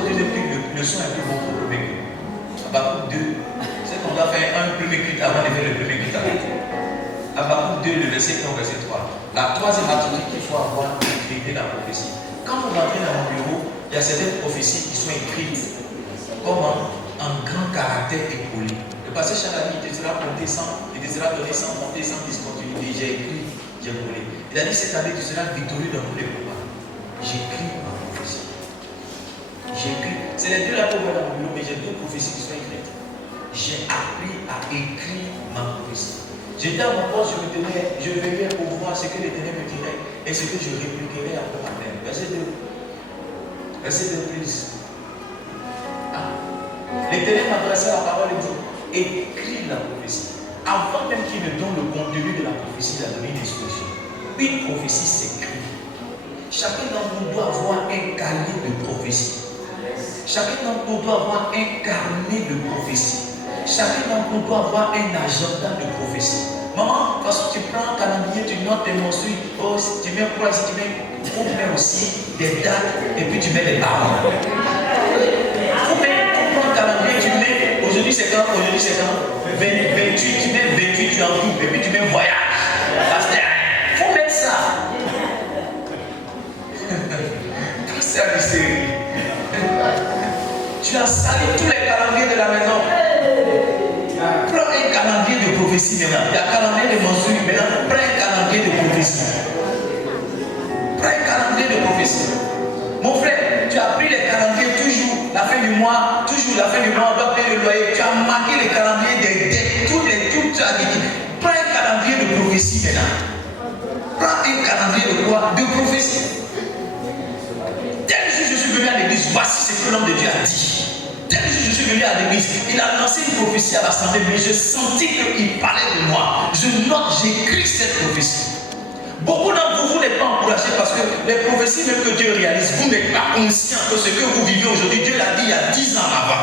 aujourd'hui, le son est plus bon que le premier culte. Habakkuk 2, c'est qu'on doit faire un premier culte avant de faire le premier culte. Habakkuk 2, le verset 1, verset 3. La troisième attitude qu'il faut avoir, c'est d'écrire la prophétie. Quand vous rentrez dans mon bureau, il y a certaines prophéties qui sont écrites comme un grand caractère épaulé. Le passé Charles il te sera compté sans, il te sera donné sans compter, sans discontinuité. J'ai écrit, j'ai volé. Il a dit cette année tu seras victorieux dans tous les combats. J'écris ma prophétie. J'écris. C'est les deux là pour moi dans mon bureau, mais j'ai deux prophéties qui sont écrites. J'ai appris à écrire ma prophétie. J'étais à mon poste, je veillais pour voir ce que l'Éternel me dirait et ce que je répliquerais après ma mère. Verset 2. Verset 2, please. L'Éternel m'adressait la parole et dit, écris la prophétie. Avant même qu'il ne donne le contenu de la prophétie, il a donné une instruction. Une prophétie s'écrit. Chacun d'entre nous doit avoir un carnet de prophétie. Chacun d'entre nous doit avoir un carnet de prophétie. Chacun d'entre nous doit avoir un agenda de prophétie. Maman, de toute façon, tu prends un calendrier, tu notes tes mensuels, oh, tu mets quoi ici, tu mets aussi des dates et puis tu mets des paroles. Tu prends un calendrier, tu mets aujourd'hui c'est quand, 28, tu mets 28 janvier et puis tu mets voyage. Il faut mettre ça. C'est un mystère. Tu as sali tous les calendriers de la maison. Prends un calendrier de prophétie maintenant. Il y a un calendrier de mensuel maintenant. Prends un calendrier de prophétie. Prends un calendrier de prophétie. Mon frère, tu as pris les calendriers toujours, la fin du mois, on doit payer le loyer. Tu as marqué les calendriers des dettes, tout tu as dit. Prends un calendrier de prophétie maintenant. Prends un calendrier de quoi? De prophétie. Tel jour je suis venu à l'église, voici ce que l'homme de Dieu a dit. Tel jour je suis venu à l'église, il a lancé une prophétie à l'assemblée, mais je sentis qu'il parlait de moi. Je note, j'écris cette prophétie. Beaucoup d'entre vous n'êtes pas encouragés parce que les prophéties même que Dieu réalise, vous n'êtes pas conscient que ce que vous vivez aujourd'hui, Dieu l'a dit il y a 10 ans avant.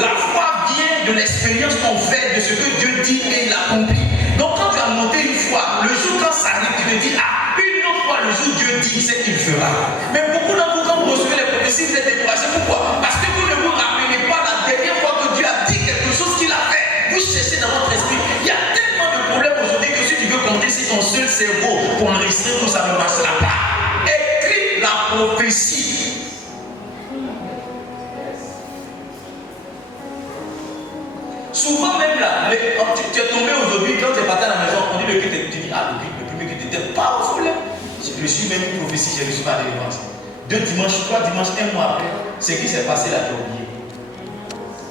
La foi vient de l'expérience qu'on fait de ce que Dieu dit et il accomplit. Donc quand tu as noté une fois, le jour quand ça arrive, tu te dis, ah, une autre fois, le jour Dieu dit, c'est qu'il fera. Mais beaucoup d'entre vous, quand vous recevez les prophéties, vous êtes découragés. Pourquoi? Parce que vous ne vous rappelez pas la dernière fois que Dieu a dit quelque chose qu'il a fait. Vous cherchez dans votre esprit. Il y a tellement de problèmes aujourd'hui que si tu veux compter sur ton seul cerveau pour enregistrer tout ça ne marchera pas. Écris la prophétie. Souvent même là, tu es tombé aujourd'hui, quand tu es parti à la maison, on dit le culte, tu dis, ah le premier culte n'était pas au foulé. J'ai reçu même une prophétie, j'ai reçu ma délivrance. 2 dimanches, 3 dimanches, 1 mois après, ce qui s'est passé là, tu as oublié.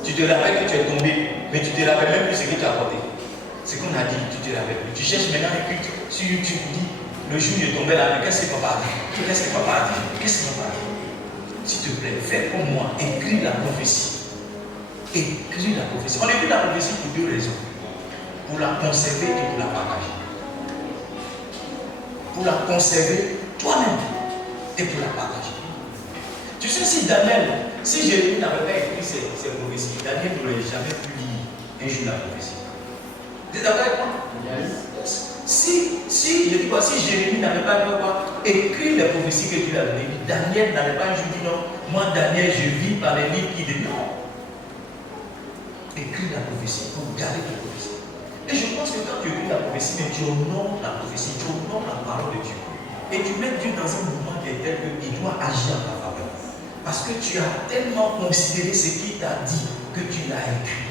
Tu te rappelles que tu es tombé, mais tu te rappelles même plus ce que tu as apporté. Ce qu'on a dit, tu te rappelles plus. Tu cherches maintenant un culte sur YouTube, tu dis, le jour où je tombais là, mais qu'est-ce que papa a dit? Qu'est-ce que papa a dit? Qu'est-ce que papa a dit? S'il te plaît, fais comme moi, écris la prophétie. Écris la prophétie. On écrit la prophétie pour 2 raisons. Pour la conserver et pour la partager. Pour la conserver toi-même et pour la partager. Tu sais, si Jérémie n'avait pas écrit ses prophéties, Daniel n'aurait jamais pu lire un jour la prophétie. Vous êtes d'accord avec moi? Si Jérémie n'avait pas écrit les prophéties que Dieu a données, Daniel n'avait pas un jour dit non, moi Daniel je vis par les livres qui disent non. Écris la prophétie, pour garder la prophétie. Et je pense que quand tu écris la prophétie, mais tu honores la prophétie, tu honores la parole de Dieu. Et tu mets Dieu dans un mouvement qui est tel qu'il doit agir en ta faveur. Parce que tu as tellement considéré ce qu'il t'a dit que tu l'as écrit.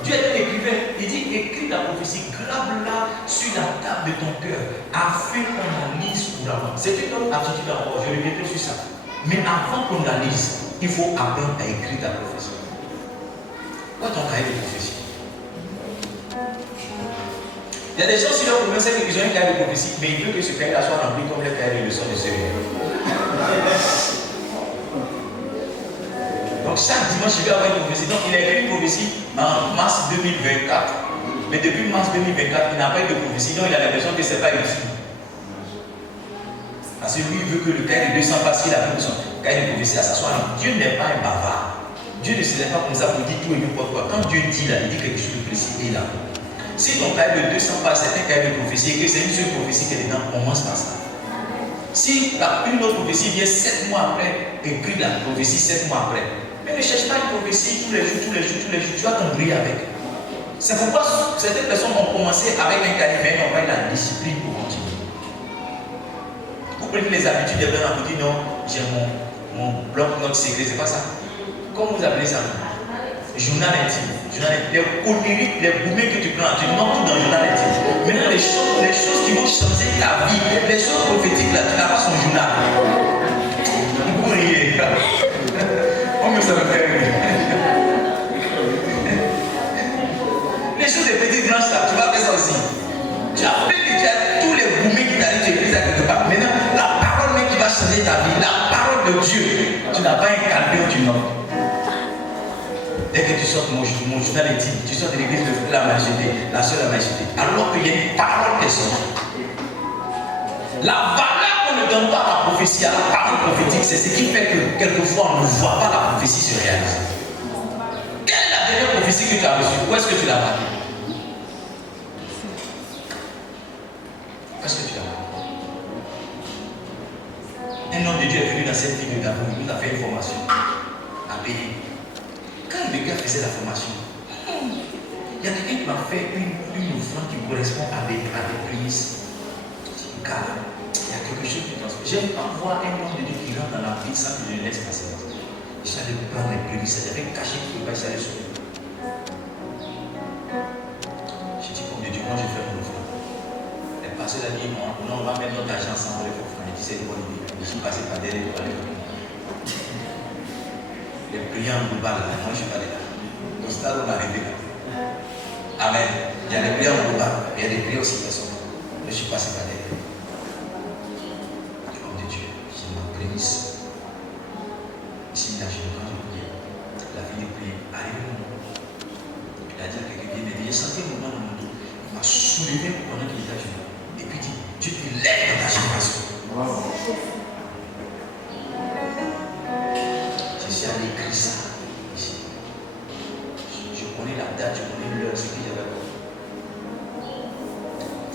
Dieu est un écrivain, il dit écris la prophétie, grave-la sur la table de ton cœur, afin qu'on la lise couramment. C'est une autre attitude encore, je reviendrai sur ça. Mais avant qu'on la lise, il faut apprendre à écrire ta prophétie. Quoi ton cahier de prophétie? Il y a des gens, si leur problème c'est qu'ils ont un cahier de prophétie, mais ils veulent que ce cahier-là soit rempli comme le cahier de leçons de Seigneur. Donc chaque dimanche, il va avoir une prophétie. Donc il a écrit une prophétie en mars 2024. Mais depuis mars 2024, il n'a pas eu de prophétie. Donc il a l'impression que ce n'est pas utile. Parce que lui, il veut que le cahier de 200 pages qu'il a fait son cahier de prophétie, ça soit là. Dieu n'est pas un bavard. Dieu ne se lève pas comme ça pour dire tout et n'importe quoi. Quand Dieu dit là, il dit quelque chose de précis et là. Si ton cahier de 200 pages, c'est un cahier de prophétie et que c'est une seule prophétie qui est dedans, commence par ça. Si une autre prophétie vient 7 mois après, écrit la prophétie 7 mois après, mais ne cherche pas une prophétie tous les jours, tu vas t'embrouiller avec. C'est pourquoi certaines personnes ont commencé avec un cahier, mais n'ont pas eu la discipline pour continuer. Vous prenez les habitudes des blancs, vous dites non, j'ai mon bloc-notes secret, c'est pas ça. Comment vous appelez ça? Journal intime. Les colériques, les boumets que tu prends, tu notes tout dans le journal intime. Maintenant, les choses qui vont changer ta vie, les choses prophétiques, là, tu n'as pas son journal. Vous riez. Oh, mais ça me fait rire. Les choses des petites branches, là, tu vas faire ça aussi. Tu appelles que tu as tous les boumets qui t'arrivent, tu écris ça quelque part. Maintenant, la parole même qui va changer ta vie, la parole de Dieu, tu n'as pas un calcul où tu notes. Dès que tu sors mon journal intime, tu sors de l'église de la majesté, la sœur de la majesté, alors qu'il y a une parole qui sort. La valeur qu'on ne donne pas à la prophétie, à la parole prophétique, c'est ce qui fait que quelquefois on ne voit pas la prophétie se réaliser. Quelle est la dernière prophétie que tu as reçue? Où est-ce que tu l'as parlé? Où est-ce que tu l'as parlé? Un homme de Dieu est venu dans cette ville de Gabon, il nous a fait une formation à payer. Quand le gars faisait la formation, il y a quelqu'un qui m'a fait une offrande qui correspond à des prémices. Car il y a quelque chose qui transmet. J'aime pas voir un homme de Dieu qui rentre dans la vie sans que je le laisse passer. J'allais prendre les prémices, j'avais caché qu'il ne pouvait pas s'aller sur lui. J'ai dit, comme de Dieu, moi je fais mon offrande. Le pasteur a dit, non, on va mettre notre argent ensemble avec l'offrande. Il dit, c'est une bonne idée. Je suis passé par derrière pour aller. Les prières en global, là, moi je ne suis pas là. Au stade, on a arrêté là. Amen. Il y a des prières en global, mais il y a des prières aussi personnelles. Je suis passé par derrière. Homme de Dieu, j'ai ma prémisse. Ici, là, je ne vais pas la vie de prière arrive au moment. Il a dit à quelqu'un, il m'a dit, j'ai senti un moment dans mon dos. Il m'a soulevé pendant qu'il était à genoux. Et puis il dit, Dieu te lève dans ta génération. Wow. J'avais écrit ça ici. Je connais la date, je connais l'heure, ce que j'avais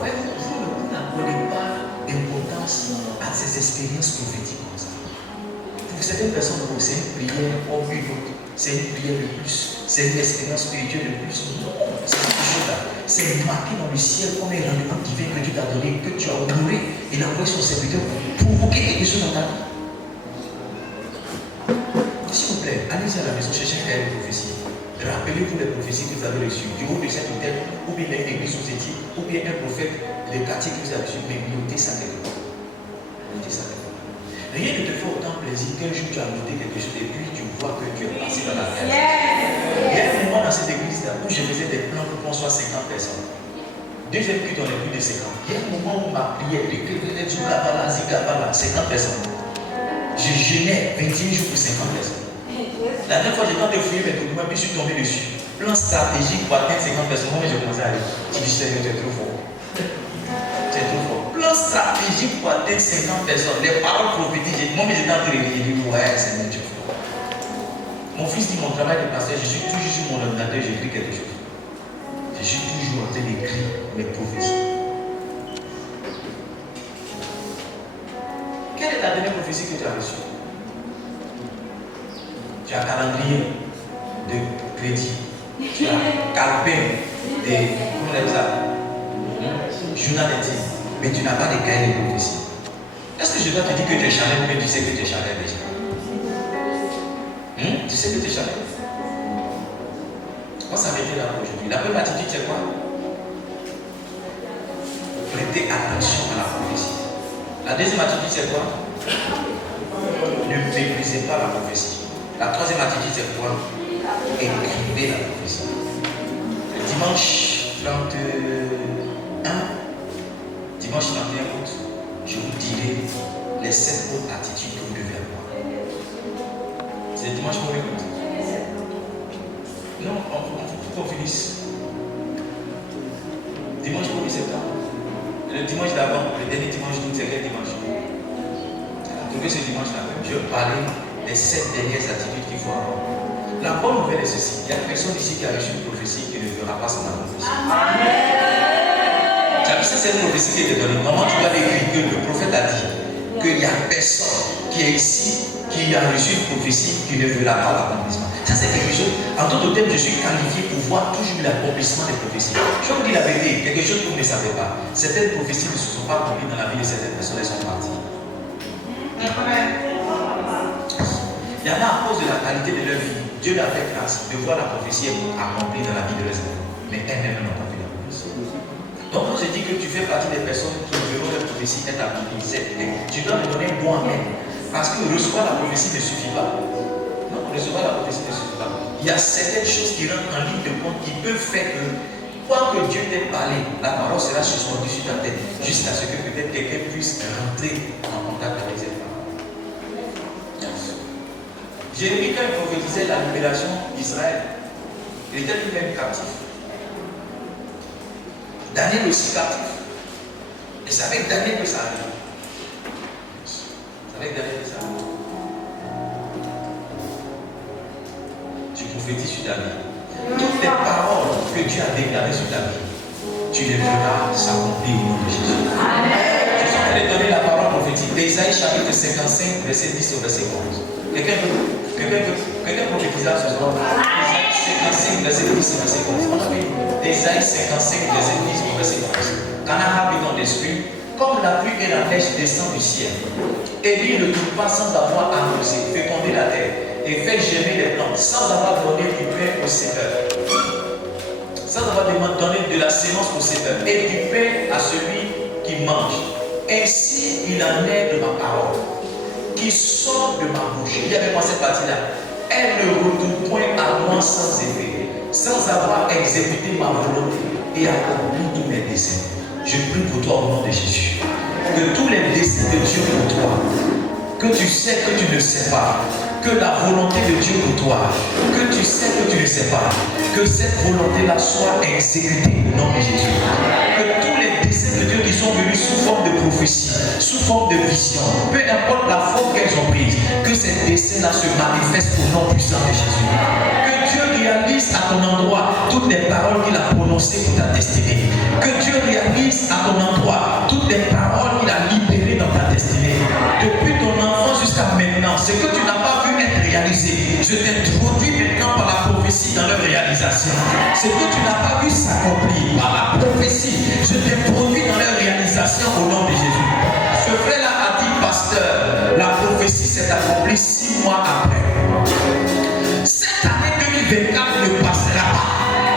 fait. Vous n'accordez pas d'importance à ces expériences prophétiques comme ça. Pour certaines personnes, c'est une prière comme une autre. C'est une prière de plus. C'est une expérience spirituelle de plus. Non, c'est quelque chose là. C'est marqué dans le ciel comme un rendez-vous divin que Dieu t'a donné, que tu as honoré. Il a envoyé son serviteur pour provoquer quelque chose dans ta vie. S'il vous plaît, allez-y à la maison, cherchez un cahier de prophétie. Rappelez-vous les prophéties que vous avez reçues du haut de cet hôtel, ou bien une église où vous étiez, ou bien un prophète de quartier que vous avez reçu, mais notez ça quelque part. Notez ça quelque part. Rien ne te fait autant plaisir qu'un jour tu as noté quelque chose et puis tu vois que tu es passé dans la terre. Il y a un moment dans cette église-là où je faisais des plans pour qu'on soit 50 personnes. Deuxième culte, on est plus de 50. Il y a un moment où ma prière, Zugabala, 50 personnes. Je jeûnais 21 jours pour 50 personnes. La dernière fois, j'ai tenté de fouiller mes documents, puis je suis tombé dessus. Plan stratégique pour atteindre 50 personnes. Moi, j'ai commencé à aller. Tu dis, c'est trop fort. C'est trop fort. Plan stratégique pour atteindre 50 personnes. Les paroles prophétiques, moi, j'étais en train de dire, ouais, c'est mon Dieu. Mon fils dit, mon travail de pasteur, je suis toujours sur mon ordinateur, j'écris quelque chose. Je suis toujours en train d'écrire mes prophéties. Quelle est la dernière prophétie que tu as reçue? Tu as calendrier de crédit. Tu as calepin de, comment on appelle ça? Journal intime. Mais tu n'as pas de cahier de prophétie. Est-ce que je dois te dire que tu es Chanel, mais tu sais que tu es Chanel déjà? Tu sais que tu es Chanel? On va s'arrêter là pour aujourd'hui. La première attitude, c'est quoi? Prêtez attention à la prophétie. La deuxième attitude, c'est quoi? Ne méprisez pas la prophétie. La troisième attitude, c'est quoi? Écrivez la prophétie. Le dimanche 31 août, je vous dirai les 7 autres attitudes que vous devez avoir. C'est le dimanche 1er août. Non, il faut qu'on finisse. Dimanche 1er septembre. Le dimanche d'avant, le dernier dimanche d'août, c'est quel dimanche? Trouvez ce dimanche-là. Je vais parler des 7 dernières attitudes qu'il faut avoir. La bonne nouvelle est ceci. Il y a personne ici qui a reçu une prophétie qui ne verra pas son accomplissement. Tu as vu, c'est cette prophétie qui était donnée. Comment tu dois décrire que le prophète a dit? qu'il n'y a personne qui est ici, qui a reçu une prophétie, qui ne verra pas l'accomplissement. Ça, c'est quelque chose. En tant que tel, je suis qualifié pour voir toujours l'accomplissement des prophéties. Je vous dis la vérité, quelque chose que vous ne savez pas. Certaines prophéties ne se sont pas accomplies dans la vie de certaines personnes, elles sont parties. Il y en a à cause de la qualité de leur vie. Dieu leur a fait grâce de voir la prophétie accomplie dans la vie de leurs enfants. Mais elles-mêmes n'ont pas vu la prophétie. Donc quand je dis que tu fais partie des personnes qui verront la prophétie être accomplie, tu dois me donner moi-même. Parce que recevoir la prophétie ne suffit pas. Non, recevoir la prophétie ne suffit pas. Il y a certaines choses qui rentrent en ligne de compte qui peuvent faire que, quoi que Dieu t'ait parlé, la parole sera suspendue sur ta tête, jusqu'à ce que peut-être quelqu'un puisse rentrer en contact avec cette parole. Jérémie, quand il prophétisait la libération d'Israël, il était lui-même captif. Daniel aussi captif. Et c'est avec Daniel que ça arrive. C'est avec Daniel que ça arrive. Tu prophétises sur ta vie. Toutes les paroles que Dieu a déclarées sur ta vie, tu les verras s'accomplir au nom de Jésus. Je suis en train de donner la parole prophétique d'Ésaïe chapitre 55, verset 10 au verset 11. Quelqu'un prophétise à ce soir. Ésaïe 55, verset 10 au verset 11. On a vu Ésaïe 55, verset 10 au verset 11. Quand on a vu dans l'esprit, comme la pluie et la neige descendent du ciel, Élie ne tourne pas sans avoir annoncé, féconder la terre et fait germer les plantes, sans avoir donné du pain au Seigneur, sans avoir donné de la sémence au Seigneur et du pain à celui qui mange. Ainsi il en est de ma parole qui sort de ma bouche. Il y avait quoi cette partie-là? Elle ne retourne point à moi sans effet, sans avoir exécuté ma volonté et accompli tous mes desseins. Je prie pour toi au nom de Jésus, que tous les desseins de Dieu pour toi, que tu sais que tu ne sais pas, que la volonté de Dieu pour toi, que tu sais que tu ne sais pas, que cette volonté-là soit exécutée au nom de Jésus. Que tous les desseins de Dieu qui sont venus sous forme de prophétie, sous forme de vision, peu importe la forme qu'elles ont prise, que ces desseins-là se manifestent au nom puissant de Jésus. Que Dieu réalise à ton endroit toutes les paroles qu'il a prononcées pour ta destinée. Que Dieu réalise à ton endroit toutes les paroles qu'il a libérées dans ta destinée. Depuis ton enfance jusqu'à maintenant, ce que tu n'as pas vu être réalisé, je t'introduis maintenant par la prophétie dans leur réalisation. Ce que tu n'as pas vu s'accomplir par la prophétie, je t'introduis dans leur réalisation au nom de Jésus. Ce frère-là a dit, pasteur, la prophétie s'est accomplie 6 mois après. Cette année 2024 ne passera pas.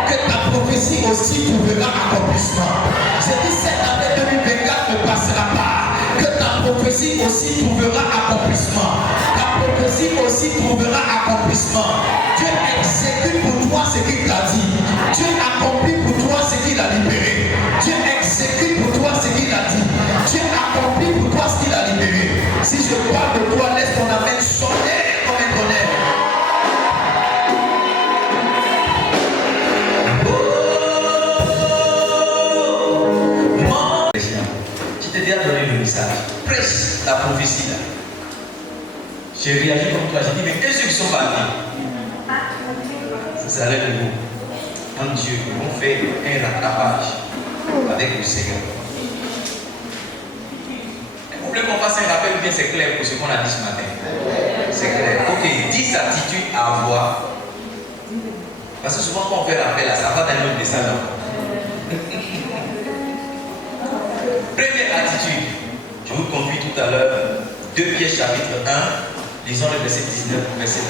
Que ta prophétie aussi trouvera accomplissement. J'ai dit cette année 2024 ne passera pas. Que ta prophétie aussi trouvera accomplissement. Ta prophétie aussi trouvera accomplissement. Dieu exécute pour toi ce qu'il t'a dit. Dieu accomplit pour toi ce qu'il a libéré. Dieu exécute pour toi ce qu'il a dit. Dieu accomplit pour toi ce qu'il a libéré. Si je parle de toi, laisse ton amen sonner comme un tonnerre. Presse la prophétie là. J'ai réagi comme toi, j'ai dit, mais et ceux qui sont partis? Ça s'arrête de vous. En Dieu, on fait un rattrapage avec le Seigneur. Vous voulez qu'on fasse un rappel ou bien c'est clair pour ce qu'on a dit ce matin? C'est clair. Ok, 10 attitudes à avoir. Parce que souvent quand on fait rappel là, ça va dans notre descendant. Première attitude. Je vous conduis tout à l'heure, 2 Pierre chapitre 1, lisons le verset 19 au verset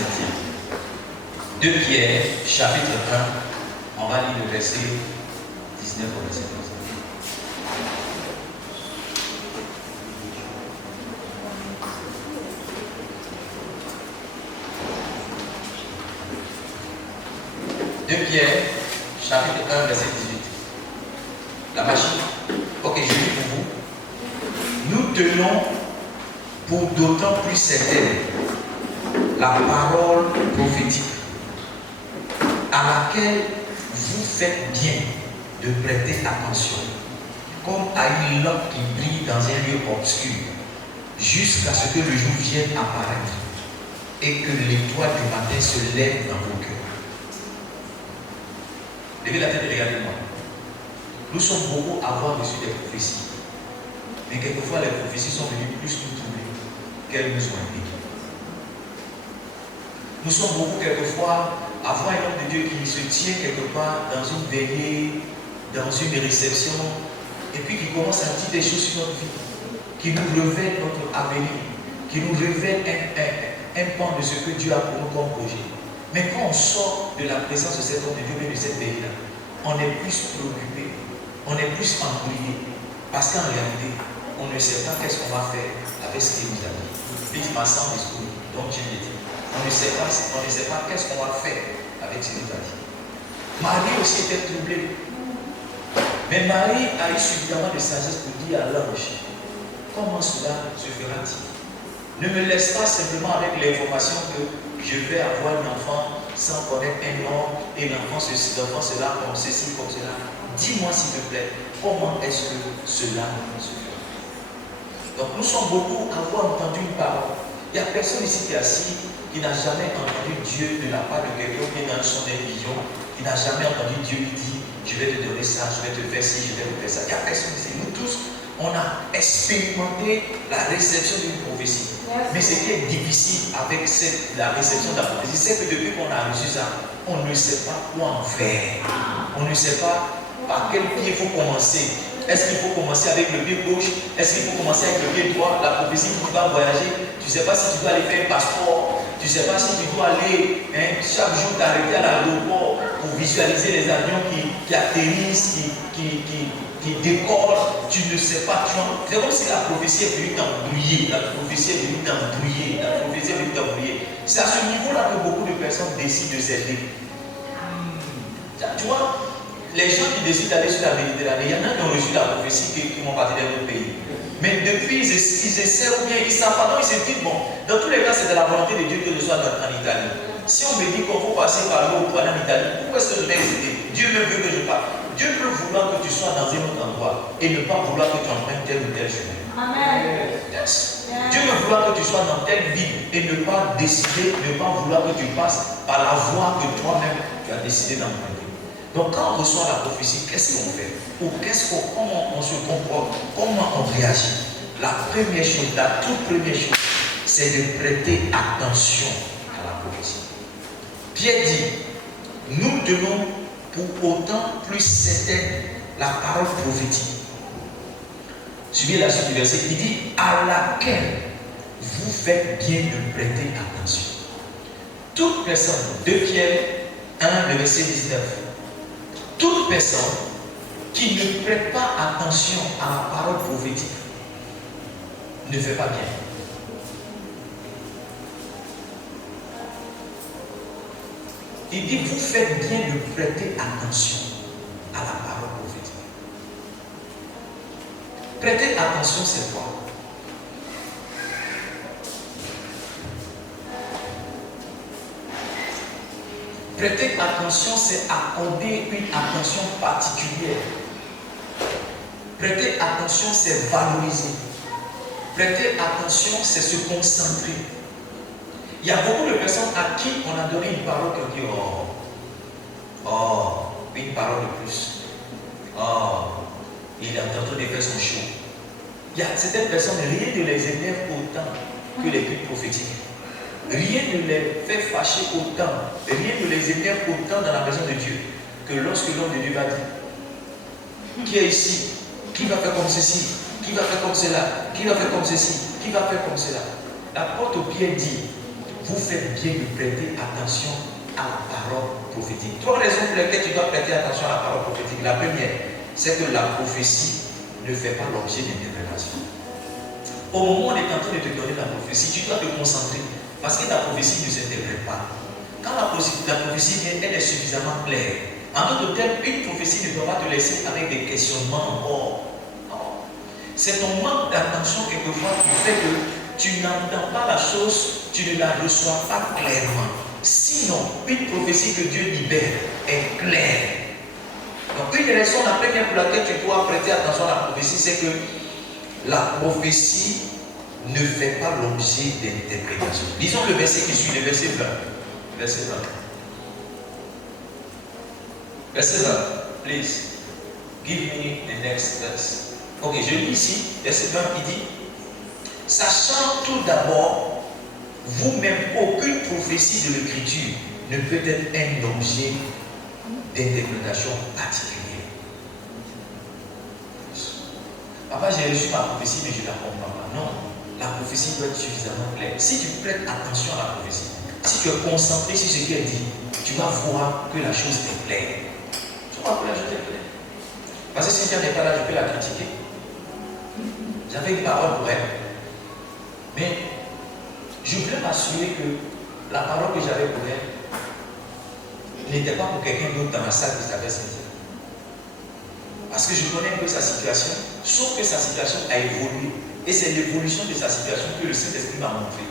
21. 2 Pierre chapitre 1, on va lire le verset 19 au verset 21. 2 Pierre chapitre 1, verset 18. La machine. Ok, je lis pour vous. Nous tenons pour d'autant plus certaine la parole prophétique à laquelle vous faites bien de prêter attention, comme à une lampe qui brille dans un lieu obscur, jusqu'à ce que le jour vienne apparaître et que l'étoile du matin se lève dans vos cœurs. Levez la tête et regardez-moi. Nous sommes beaucoup à avoir reçu des prophéties. Mais quelquefois, les prophéties sont venues plus nous troubler. qu'elles nous ont indiquées. Nous sommes beaucoup quelquefois à voir un homme de Dieu qui se tient quelque part dans une veillée, dans une réception, et puis qui commence à dire des choses sur notre vie, qui nous révèle notre avenir, qui nous révèle un pan de ce que Dieu a pour nous comme projet. Mais quand on sort de la présence de cet homme de Dieu, mais de cette veillée-là, on est plus préoccupé, on est plus embrouillé, parce qu'en réalité, on ne sait pas qu'est-ce qu'on va faire avec ce qu'il nous a dit. Please, my sound is good, don't change it. On ne sait pas qu'est-ce qu'on va faire avec ce qu'il nous a dit. Marie aussi était troublée. Mais Marie a eu suffisamment de sagesse pour dire à l'ange, comment cela se fera-t-il? Ne me laisse pas simplement avec l'information que je vais avoir un enfant sans connaître un homme et l'enfant cela, comme ceci, comme cela. Dis-moi s'il te plaît, comment est-ce que cela se fera? Donc nous sommes beaucoup à avoir entendu une parole. Il n'y a personne ici qui est assis qui n'a jamais entendu Dieu de la part de quelqu'un qui est dans son vision, qui n'a jamais entendu Dieu qui dit je vais te donner ça, je vais te faire ci, je vais te faire ça. Il n'y a personne ici. Nous tous, on a expérimenté la réception d'une prophétie. Mais ce qui est difficile avec la réception de la prophétie, c'est que depuis qu'on a reçu ça, on ne sait pas quoi en faire. On ne sait pas par quel pied il faut commencer. Est-ce qu'il faut commencer avec le pied gauche? Est-ce qu'il faut commencer avec le pied droit? La prophétie, tu vas voyager, tu ne sais pas si tu dois aller faire un passeport. Tu ne sais pas si tu dois aller chaque jour t'arrêter à l'aéroport pour visualiser les avions qui atterrissent, qui décollent. Tu ne sais pas. C'est comme si la prophétie est venue t'embrouiller. La prophétie est venue t'embrouiller. La prophétie est venue t'embrouiller. C'est à ce niveau-là que beaucoup de personnes décident de s'aider. Tu vois, les gens qui décident d'aller sur la Méditerranée, il y en a qui ont reçu la prophétie qui vont partir d'un autre pays. Mais depuis, ils essaient ou bien ils ne savent pas. Donc ils se disent, bon, dans tous les cas, c'est de la volonté de Dieu que je sois en Italie. Si on me dit qu'il faut passer par l'eau pour aller en Italie, pourquoi est-ce que je vais hésiter? Dieu même veut que je parte. Dieu peut vouloir que tu sois dans un autre endroit et ne pas vouloir que tu empruntes tel ou tel chemin. Amen. Yes. Dieu veut vouloir que tu sois dans telle ville et ne pas décider, ne pas vouloir que tu passes par la voie que toi-même tu as décidé d'emprunter. Donc quand on reçoit la prophétie, qu'est-ce qu'on fait? Ou comment on se comporte? Comment on réagit? La première chose, la toute première chose, c'est de prêter attention à la prophétie. Pierre dit, nous donnons pour autant plus certaine la parole prophétique. Suivez la suite du verset, il dit, à laquelle vous faites bien de prêter attention. Toute personne, 2 Pierre 1, le verset 19, toute personne qui ne prête pas attention à la parole prophétique ne fait pas bien. Il dit, vous faites bien de prêter attention à la parole prophétique. Prêter attention, c'est quoi? Prêter attention, c'est accorder une attention particulière. Prêter attention, c'est valoriser. Prêter attention, c'est se concentrer. Il y a beaucoup de personnes à qui on a donné une parole qui ont dit une parole de plus. Il est en train de faire son show. Il y a certaines personnes, rien ne les énerve autant que les cultes prophétiques. Rien ne les fait fâcher autant, rien ne les énerve autant dans la maison de Dieu que lorsque l'homme de Dieu va dire, qui est ici? Qui va faire comme ceci? Qui va faire comme cela? Qui va faire comme ceci? Qui va faire comme cela? L'apôtre Pierre dit, vous faites bien de prêter attention à la parole prophétique. Trois raisons pour lesquelles tu dois prêter attention à la parole prophétique. La première, c'est que la prophétie ne fait pas l'objet d'interprétation. Au moment où on est en train de te donner la prophétie, tu dois te concentrer parce que la prophétie ne s'interprète pas. Quand la prophétie vient, elle est suffisamment claire. En d'autres termes, une prophétie ne doit pas te laisser avec des questionnements encore. C'est ton manque d'attention quelquefois qui fait que tu n'entends pas la chose, tu ne la reçois pas clairement. Sinon, une prophétie que Dieu libère est claire. Donc une des raisons, la première pour laquelle tu dois prêter attention à la prophétie, c'est que la prophétie ne fait pas l'objet d'interprétation. Lisons le verset qui suit, le verset 20. Verset 20. Verset 20. Please, give me the next verse. Ok, je lis ici, verset 20 qui dit, Sachant tout d'abord, vous-même, aucune prophétie de l'Écriture ne peut être un objet d'interprétation particulière. Papa, j'ai reçu ma prophétie, mais je ne la comprends pas. Non, la prophétie doit être suffisamment claire. Si tu prêtes attention à la prophétie, si tu es concentré sur ce qu'elle dit, tu vas voir que la chose est claire. Tu vois que la chose est claire. Parce que si elle n'est pas là, je peux la critiquer. J'avais une parole pour elle. Mais je voulais m'assurer que la parole que j'avais pour elle n'était pas pour quelqu'un d'autre dans ma salle qui s'appelle Cynthia. Parce que je connais un peu sa situation, sauf que sa situation a évolué. Et c'est l'évolution de sa situation que le Saint-Esprit m'a montré.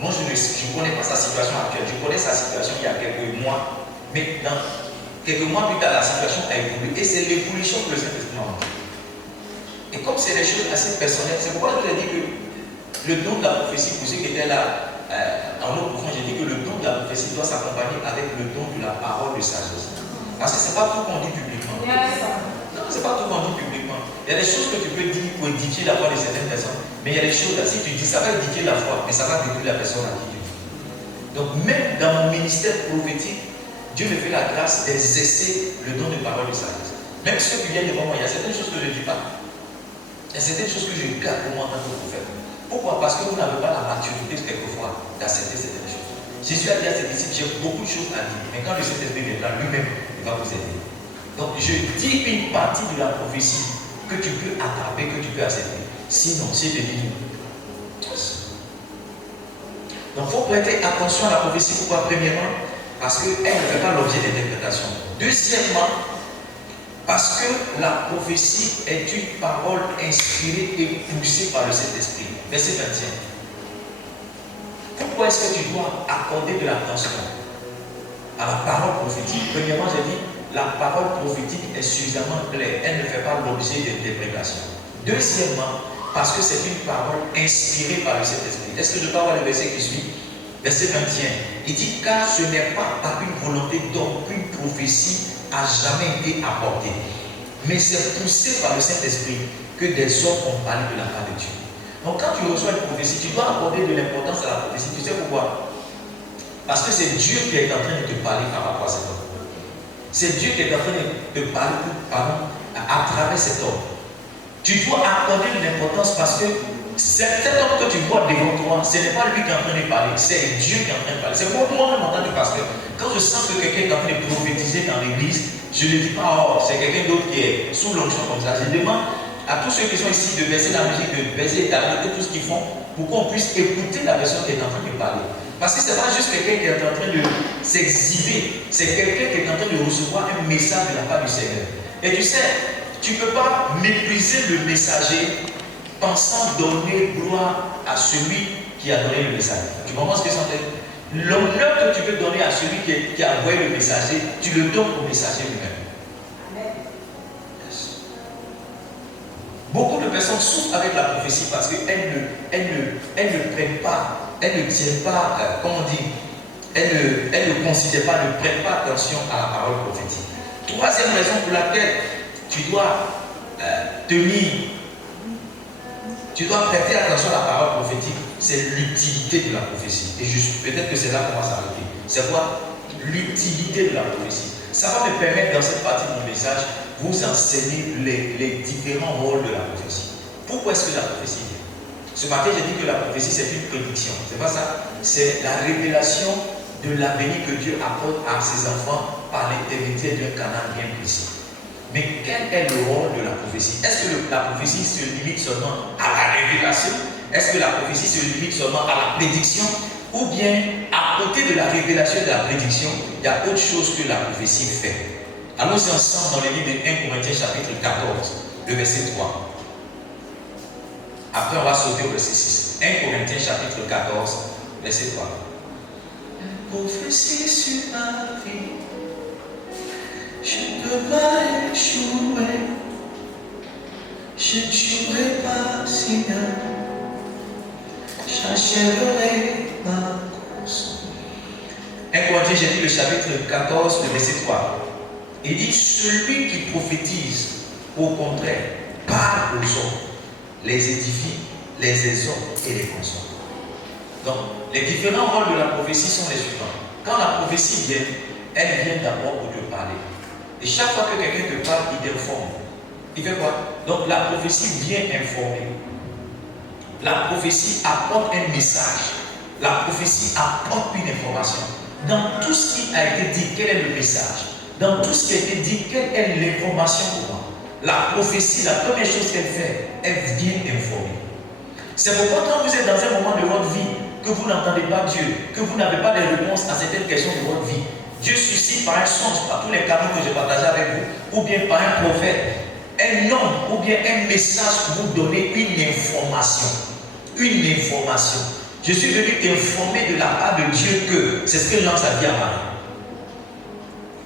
Moi, je ne connais pas sa situation actuelle. Je connais sa situation il y a quelques mois. Mais dans quelques mois plus tard, la situation a évolué. Et c'est l'évolution que le Saint-Esprit m'a montré. Et comme c'est des choses assez personnelles, c'est pourquoi je vous ai dit que le don de la prophétie, pour ceux qui étaient là en eau profonde, j'ai dit que le don de la prophétie doit s'accompagner avec le don de la parole de sagesse. Parce que ce n'est pas tout qu'on dit publiquement. Non, ce n'est pas tout qu'on dit publiquement. Il y a des choses que tu peux dire pour édifier la foi de certaines personnes. Mais il y a des choses, là, si tu dis, ça va édifier la foi, mais ça va détruire la personne à qui tu dis. Donc même dans mon ministère prophétique, Dieu me fait la grâce d'exercer le don de parole de sagesse. Même ceux qui viennent devant moi, il y a certaines choses que je ne dis pas. Il y a certaines choses que je garde pour moi en tant que prophète. Pourquoi? Parce que vous n'avez pas la maturité quelquefois d'accepter certaines choses. Jésus a dit à ses disciples, j'ai beaucoup de choses à dire, mais quand le Saint-Esprit viendra lui-même, il va vous aider. Donc je dis une partie de la prophétie que tu peux attraper, que tu peux accepter. Sinon, si je te dis tout. Donc il faut prêter attention à la prophétie. Pourquoi? Premièrement, parce qu'elle ne fait pas l'objet d'interprétation. Deuxièmement, parce que la prophétie est une parole inspirée et poussée par le Saint-Esprit. Verset 21. Pourquoi est-ce que tu dois accorder de l'attention à la parole prophétique? Premièrement, j'ai dit, la parole prophétique est suffisamment claire. Elle ne fait pas l'objet d'interprétation. Deuxièmement, parce que c'est une parole inspirée par le Saint-Esprit. Est-ce que je peux avoir le verset qui suit? Verset 21. Il dit, car ce n'est pas par une volonté d'homme qu'une prophétie a jamais été apporté. Mais c'est poussé par le Saint-Esprit que des hommes ont parlé de la part de Dieu. Donc quand tu reçois une prophétie, tu dois accorder de l'importance à la prophétie. Tu sais pourquoi? Parce que c'est Dieu qui est en train de te parler par rapport à cet homme. C'est Dieu qui est en train de te parler à travers cet homme. Tu dois accorder de l'importance parce que cet homme que tu vois devant toi, ce n'est pas lui qui est en train de parler, c'est Dieu qui est en train de parler. C'est moi-même en tant que pasteur. Quand je sens que quelqu'un est en train de prophétiser dans l'église, je ne dis pas, oh, c'est quelqu'un d'autre qui est sous l'onction comme ça. Je demande à tous ceux qui sont ici de baisser la musique, de baisser tout ce qu'ils font, pour qu'on puisse écouter la personne qui est en train de parler. Parce que ce n'est pas juste quelqu'un qui est en train de s'exhiber, c'est quelqu'un qui est en train de recevoir un message de la part du Seigneur. Et tu sais, tu ne peux pas mépriser le messager pensant donner gloire à celui qui a donné le message. Tu comprends ce que ça fait? L'honneur que tu veux donner à celui qui a envoyé le messager, tu le donnes au messager lui-même. Yes. Beaucoup de personnes souffrent avec la prophétie parce qu'elles ne prennent pas, elles ne tiennent pas, comment on dit, elles ne considèrent pas, ne prennent pas attention à la parole prophétique. Troisième raison pour laquelle tu dois tu dois prêter attention à la parole prophétique, c'est l'utilité de la prophétie. Et peut-être que c'est là qu'on va s'arrêter. C'est quoi? L'utilité de la prophétie. Ça va me permettre, dans cette partie de mon message, vous enseigner les différents rôles de la prophétie. Pourquoi est-ce que la prophétie vient? Ce matin, j'ai dit que la prophétie, c'est une prédiction. C'est pas ça? C'est la révélation de l'avenir que Dieu apporte à ses enfants par l'intermédiaire d'un canal bien précis. Mais quel est le rôle de la prophétie? Est-ce que la prophétie se limite seulement à la révélation? Est-ce que la prophétie se limite seulement à la prédiction? Ou bien, à côté de la révélation et de la prédiction, il y a autre chose que la prophétie fait? Allons-y ensemble dans le livre de 1 Corinthiens chapitre 14, le verset 3. Après, on va sauter au verset 6. 1 Corinthiens chapitre 14, verset 3. Prophétie sur ma vie. Je ne peux pas échouer, je ne jouerai pas, Seigneur, j'achèverai ma course. 1 Corinthiens, j'ai dit le chapitre 14, le verset 3. Il dit, celui qui prophétise, au contraire, parle aux hommes, les édifie les exhorte et les console. Donc, les différents rôles de la prophétie sont les suivants. Quand la prophétie vient, elle vient d'abord pour te parler. Et chaque fois que quelqu'un te parle, il t'informe. Il fait quoi? Donc, la prophétie vient informer. La prophétie apporte un message. La prophétie apporte une information. Dans tout ce qui a été dit, quel est le message? Dans tout ce qui a été dit, quelle est l'information pour moi? La prophétie, la première chose qu'elle fait, elle vient informer. C'est pourquoi quand vous êtes dans un moment de votre vie, que vous n'entendez pas Dieu, que vous n'avez pas de réponse à certaines questions de votre vie, Dieu suscite par un songe, par tous les canaux que j'ai partagés avec vous, ou bien par un prophète, un homme, ou bien un message pour vous donner une information. Une information. Je suis venu t'informer de la part de Dieu que c'est ce que Lance a dit à Marie.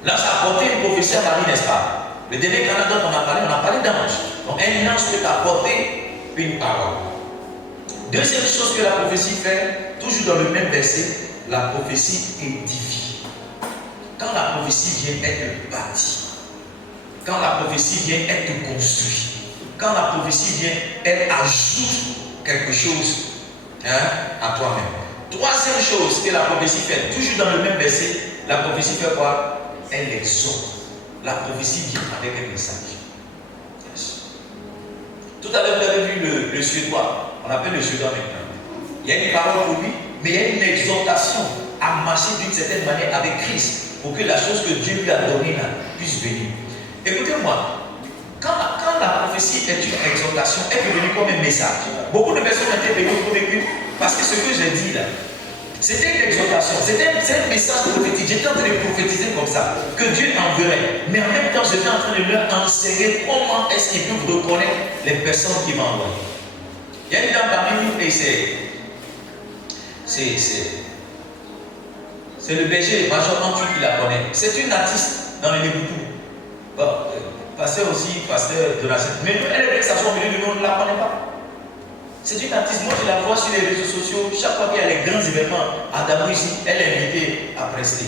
Lance a apporté une prophétie à Marie, n'est-ce pas? Le dernier canal dont on a parlé d'ange. Donc un ange peut apporter une parole. Deuxième chose que la prophétie fait, toujours dans le même verset, la prophétie édifie. Quand la prophétie vient, elle te bâtit. Quand la prophétie vient, elle te construit. Quand la prophétie vient, elle ajoute quelque chose à toi-même. Troisième chose que la prophétie fait, toujours dans le même verset, la prophétie fait quoi? Elle exhorte. La prophétie vient avec un message. Yes. Tout à l'heure, vous avez vu le Suédois. On appelle le Suédois maintenant. Il y a une parole pour lui, mais il y a une exhortation à marcher d'une certaine manière avec Christ pour que la chose que Dieu lui a donnée là puisse venir. Écoutez-moi, quand la prophétie est une exhortation, elle peut venir comme un message. Beaucoup de personnes ont été venues convaincues parce que ce que j'ai dit là, c'était une exhortation, c'était un message prophétique. J'étais en train de prophétiser comme ça, que Dieu enverrait. Mais en même temps, j'étais en train de leur enseigner comment est-ce qu'ils peuvent reconnaître les personnes qui m'ont envoyé. Il y a une dame parmi nous et c'est le berger Major Antu qui la connaît. C'est une artiste dans le Léboutou. Bon, pasteur aussi, pasteur de la scène. Mais elle est venue s'asseoir au milieu de nous, on ne la connaît pas. C'est une artiste, moi je la vois sur les réseaux sociaux, chaque fois qu'il y a les grands événements à Damou ici, elle est invitée à prester.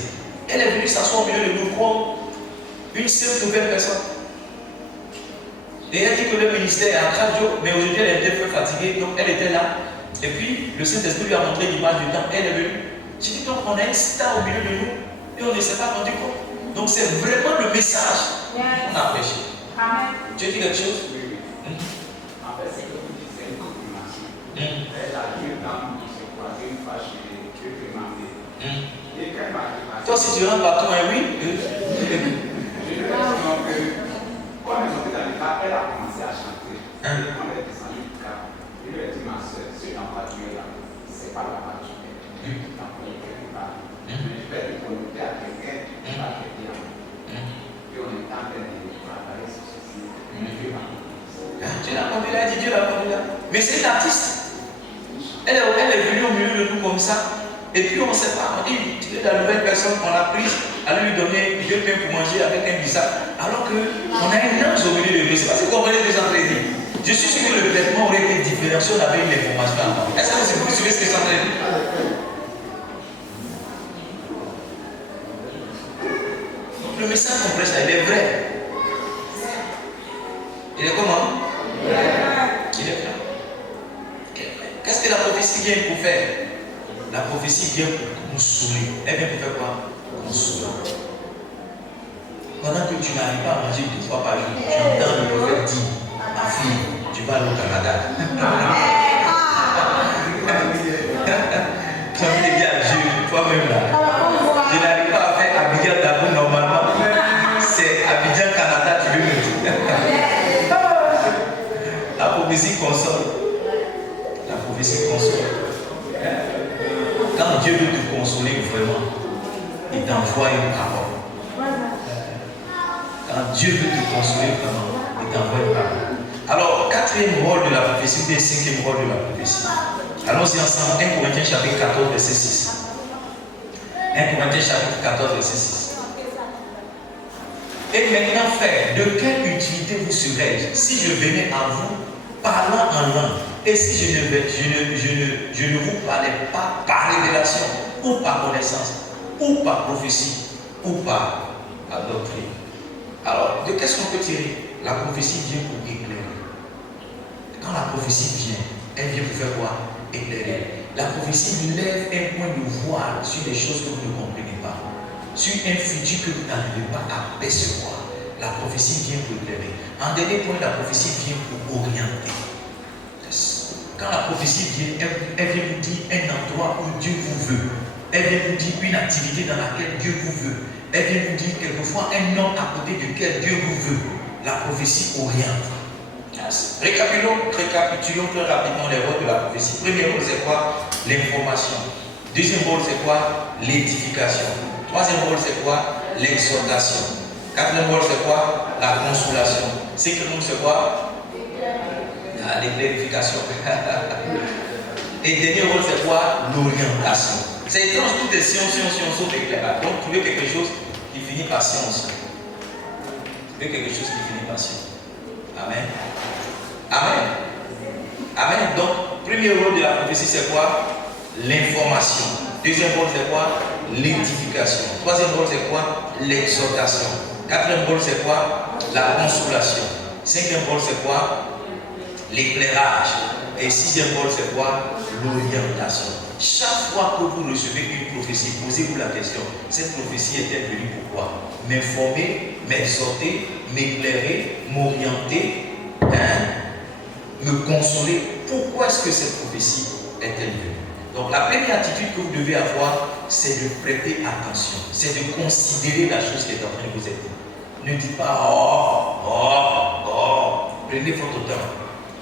Elle est venue s'asseoir au milieu de nous comme une simple nouvelle personne. Et elle dit que le ministère est en radio, mais aujourd'hui elle était un peu fatiguée, donc elle était là. Et puis le Saint-Esprit lui a montré l'image du temps, elle est venue. J'ai dit donc on a une star au milieu de nous et on ne s'est pas rendu compte. Donc c'est vraiment le message qu'on a prêché. Tu as dit quelque chose? En fait, c'est que vous dites, c'est une confirmation. Elle a dit dans qui se croisait une fois chez Dieu demandé. Et quand elle m'a dit, toi si tu rentres partout, hein, oui. Je lui ai dit que, quand elle est montée dans le cas, elle a commencé à chanter. Et quand elle est descendue du cas, je lui ai dit, ma soeur, ce n'envoie Dieu là, c'est pas la voiture. Tu t'envoies quelque part. Mais je vais te connecter à quelqu'un qui va t'aider à moi. Et on est en train de travailler sur ceci. Dieu m'a dit. Dieu l'a conduit là, dit Dieu l'a conduit là. Mais c'est une artiste. Elle est venue au milieu de nous comme ça. Et puis on ne sait pas. On dit, tu es la nouvelle personne qu'on a prise, à lui donner 2 pains pour manger avec un bissap. Alors qu'on a un ange au milieu de nous. C'est pas ce qu'on va les gens dire. Je suis sûr que le traitement aurait été différent si on avait une information avant. Est-ce que vous suivez ce que je suis en train de dire? Donc le message qu'on prêche là, il est vrai. Il est comment? Il est vrai. Qu'est-ce que la prophétie vient pour faire? La prophétie vient pour consoler. Elle vient pour faire quoi? Consoler. Pendant que tu n'arrives pas à manger 2 fois par jour, tu entends le prophète dire, ma fille, tu vas aller au Canada. Tu as envie de dire à Dieu, toi-même là. Je n'arrive pas à faire Abidjan d'abord normalement. C'est Abidjan Canada, tu veux me dire. La prophétie console. La prophétie console. Quand Dieu veut te consoler vraiment, il t'envoie une parole. Quand Dieu veut te consoler vraiment, il t'envoie une parole. Alors, 4e rôle de la prophétie, ou 5e rôle de la prophétie. Allons-y ensemble, 1 Corinthiens chapitre 14, verset 6. 1 Corinthiens chapitre 14, verset 6. Et maintenant, frères, de quelle utilité vous serais-je si je venais à vous parlant en langue, et si je ne vous parlais pas par révélation, ou par connaissance, ou par prophétie, ou par la doctrine? Alors, de qu'est-ce qu'on peut tirer? La prophétie vient pour éclairer. Quand la prophétie vient, Elle vient pour faire quoi? Éclairer. La prophétie lève un point de voile sur des choses que vous ne comprenez pas, sur un futur que vous n'arrivez pas à percevoir. La prophétie vient pour éclairer. En dernier point, la prophétie vient pour orienter. Quand la prophétie vient, elle vient vous dire un endroit où Dieu vous veut. Elle vient vous dire une activité dans laquelle Dieu vous veut. Elle vient vous dire quelquefois un homme à côté duquel Dieu vous veut. La prophétie oriente. Récapitulons très rapidement les rôles de la prophétie. Premier rôle, c'est quoi? L'information. Deuxième rôle, c'est quoi? L'édification. Troisième rôle, c'est quoi? L'exhortation. Quatrième rôle, c'est quoi? La consolation. Cinquième rôle, c'est quoi? L'éclairification. Et dernier rôle, c'est quoi? L'orientation. C'est étrange, toutes les sciences sauf l'éclairage. Donc, trouver quelque chose qui finit par science. Trouver quelque chose qui finit par science. Amen. Amen. Amen. Donc, premier rôle de la prophétie, c'est quoi? L'information. Deuxième rôle, c'est quoi? L'édification. Troisième rôle, c'est quoi? L'exhortation. Quatrième rôle, c'est quoi? La consolation. Cinquième rôle, c'est quoi? L'éclairage. Et sixième rôle, c'est quoi? L'orientation. Chaque fois que vous recevez une prophétie, posez-vous la question: cette prophétie est-elle venue pourquoi? M'informer, m'exhorter, m'éclairer, m'orienter, me consoler. Pourquoi est-ce que cette prophétie est-elle venue? Donc la première attitude que vous devez avoir, c'est de prêter attention, c'est de considérer la chose qui est en train de vous être dite. Ne dites pas prenez votre temps.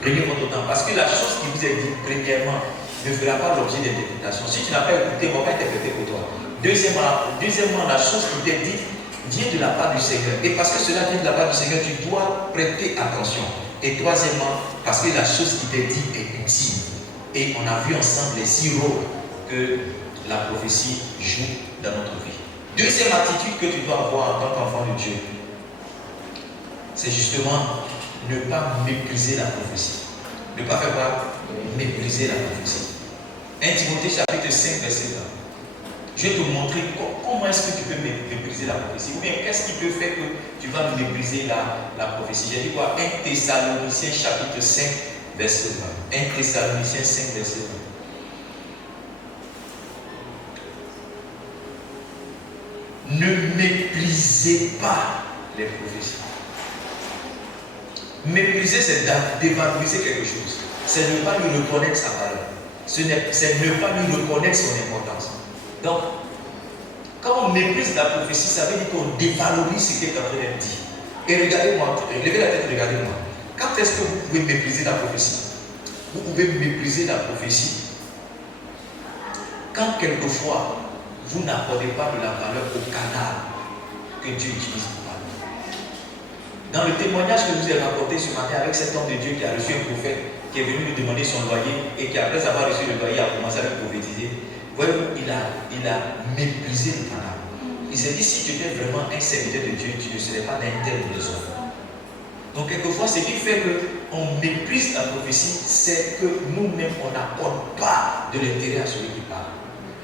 Prenez votre temps, parce que la chose qui vous est dite, premièrement, ne fera pas l'objet d'interprétation. Si tu n'as pas écouté, on va interpréter pour toi. Deuxièmement, la chose qui t'est dite vient de la part du Seigneur. Et parce que cela vient de la part du Seigneur, tu dois prêter attention. Et troisièmement, parce que la chose qui t'est dite est utile. Et on a vu ensemble les 6 rôles que la prophétie joue dans notre vie. Deuxième attitude que tu dois avoir en tant qu'enfant de Dieu, c'est justement ne pas mépriser la prophétie. Ne pas faire quoi? Mépriser la prophétie. 1 Timothée chapitre 5 verset 1. Je vais te montrer comment est-ce que tu peux mépriser la prophétie. Ou bien qu'est-ce qui peut faire que tu vas mépriser la prophétie. J'ai dit quoi? 1 Thessaloniciens chapitre 5 verset 1. 1 Thessaloniciens 5 verset 1. Ne méprisez pas les prophéties. Mépriser, c'est dévaloriser quelque chose. C'est ne pas lui reconnaître sa valeur. C'est ne pas lui reconnaître son importance. Donc, quand on méprise la prophétie, ça veut dire qu'on dévalorise ce qui est en train d'être dit. Et regardez-moi, levez la tête, regardez-moi. Quand est-ce que vous pouvez mépriser la prophétie? Vous pouvez mépriser la prophétie quand quelquefois vous n'accordez pas de la valeur au canal que Dieu utilise pour parler. Dans le témoignage que je vous ai rapporté ce matin avec cet homme de Dieu qui a reçu un prophète, qui est venu lui demander son loyer et qui, après avoir reçu le loyer, a commencé à le prophétiser, voyez-vous, il a méprisé le canal. Il s'est dit: si tu étais vraiment un serviteur de Dieu, tu ne serais pas d'un tel besoin. Donc, quelquefois, ce qui fait qu'on méprise la prophétie, c'est que nous-mêmes, on n'accorde pas de l'intérêt à celui qui parle.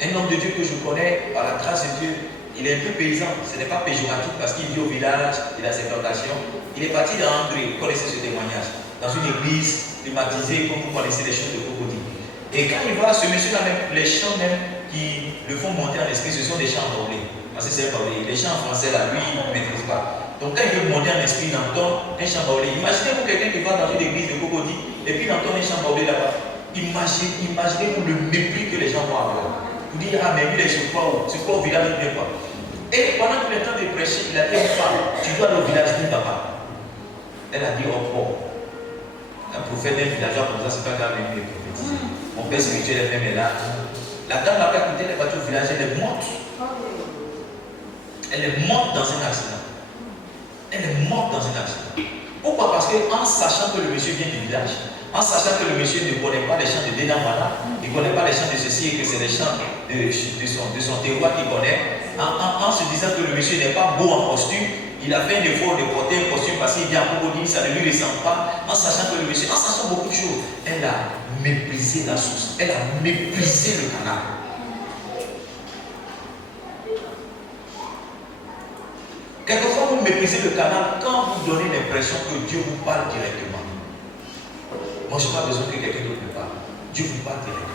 Un homme de Dieu que je connais, par la grâce de Dieu, il est un peu paysan. Ce n'est pas péjoratif parce qu'il vit au village, il a ses plantations. Il est parti dans André, vous connaissez ce témoignage, dans une église climatisée, comme vous connaissez les champs de crocodile. Et quand il voit ce monsieur-là, même, les chants même qui le font monter en esprit, ce sont des chants baoulés. Parce que c'est un baoulé. Les chants en français, là, lui, il ne maîtrise pas. Donc quand il veut monter en esprit, il entend un chant baoulé. Imaginez-vous quelqu'un qui va dans une église de crocodile et puis il entend un chant baoulé là-bas. Imaginez-vous le mépris que les gens vont avoir. Vous dites: ah, mais lui, il est sur quoi au village, il ne vient pas. Et pendant tout le temps de prêcher, il a dit à une femme: tu dois aller au village, dis papa. Elle a dit: oh bon, un prophète d'un villageois comme ça, c'est pas grave, il est prophétisé. Mon père spirituel elle-même est là. La dame n'a pas écouté, elle est partie au village, elle est morte. Elle est morte dans un accident. Elle est morte dans un accident. Pourquoi? Parce qu'en sachant que le monsieur vient du village, en sachant que le monsieur ne connaît pas les chants de Dénamana, il ne connaît pas les chants de ceci et que c'est les chants de son terroir qu'il connaît, en se disant que le monsieur n'est pas beau en costume, il a fait un effort de porter un costume parce qu'il vient à crocodile, ça ne lui ressemble pas, en sachant que le monsieur, en sachant beaucoup de choses, elle a méprisé la source, elle a méprisé le canal. Quelquefois, vous méprisez le canal quand vous donnez l'impression que Dieu vous parle directement. Moi, je n'ai pas besoin que quelqu'un d'autre me parle. Dieu vous parle direct.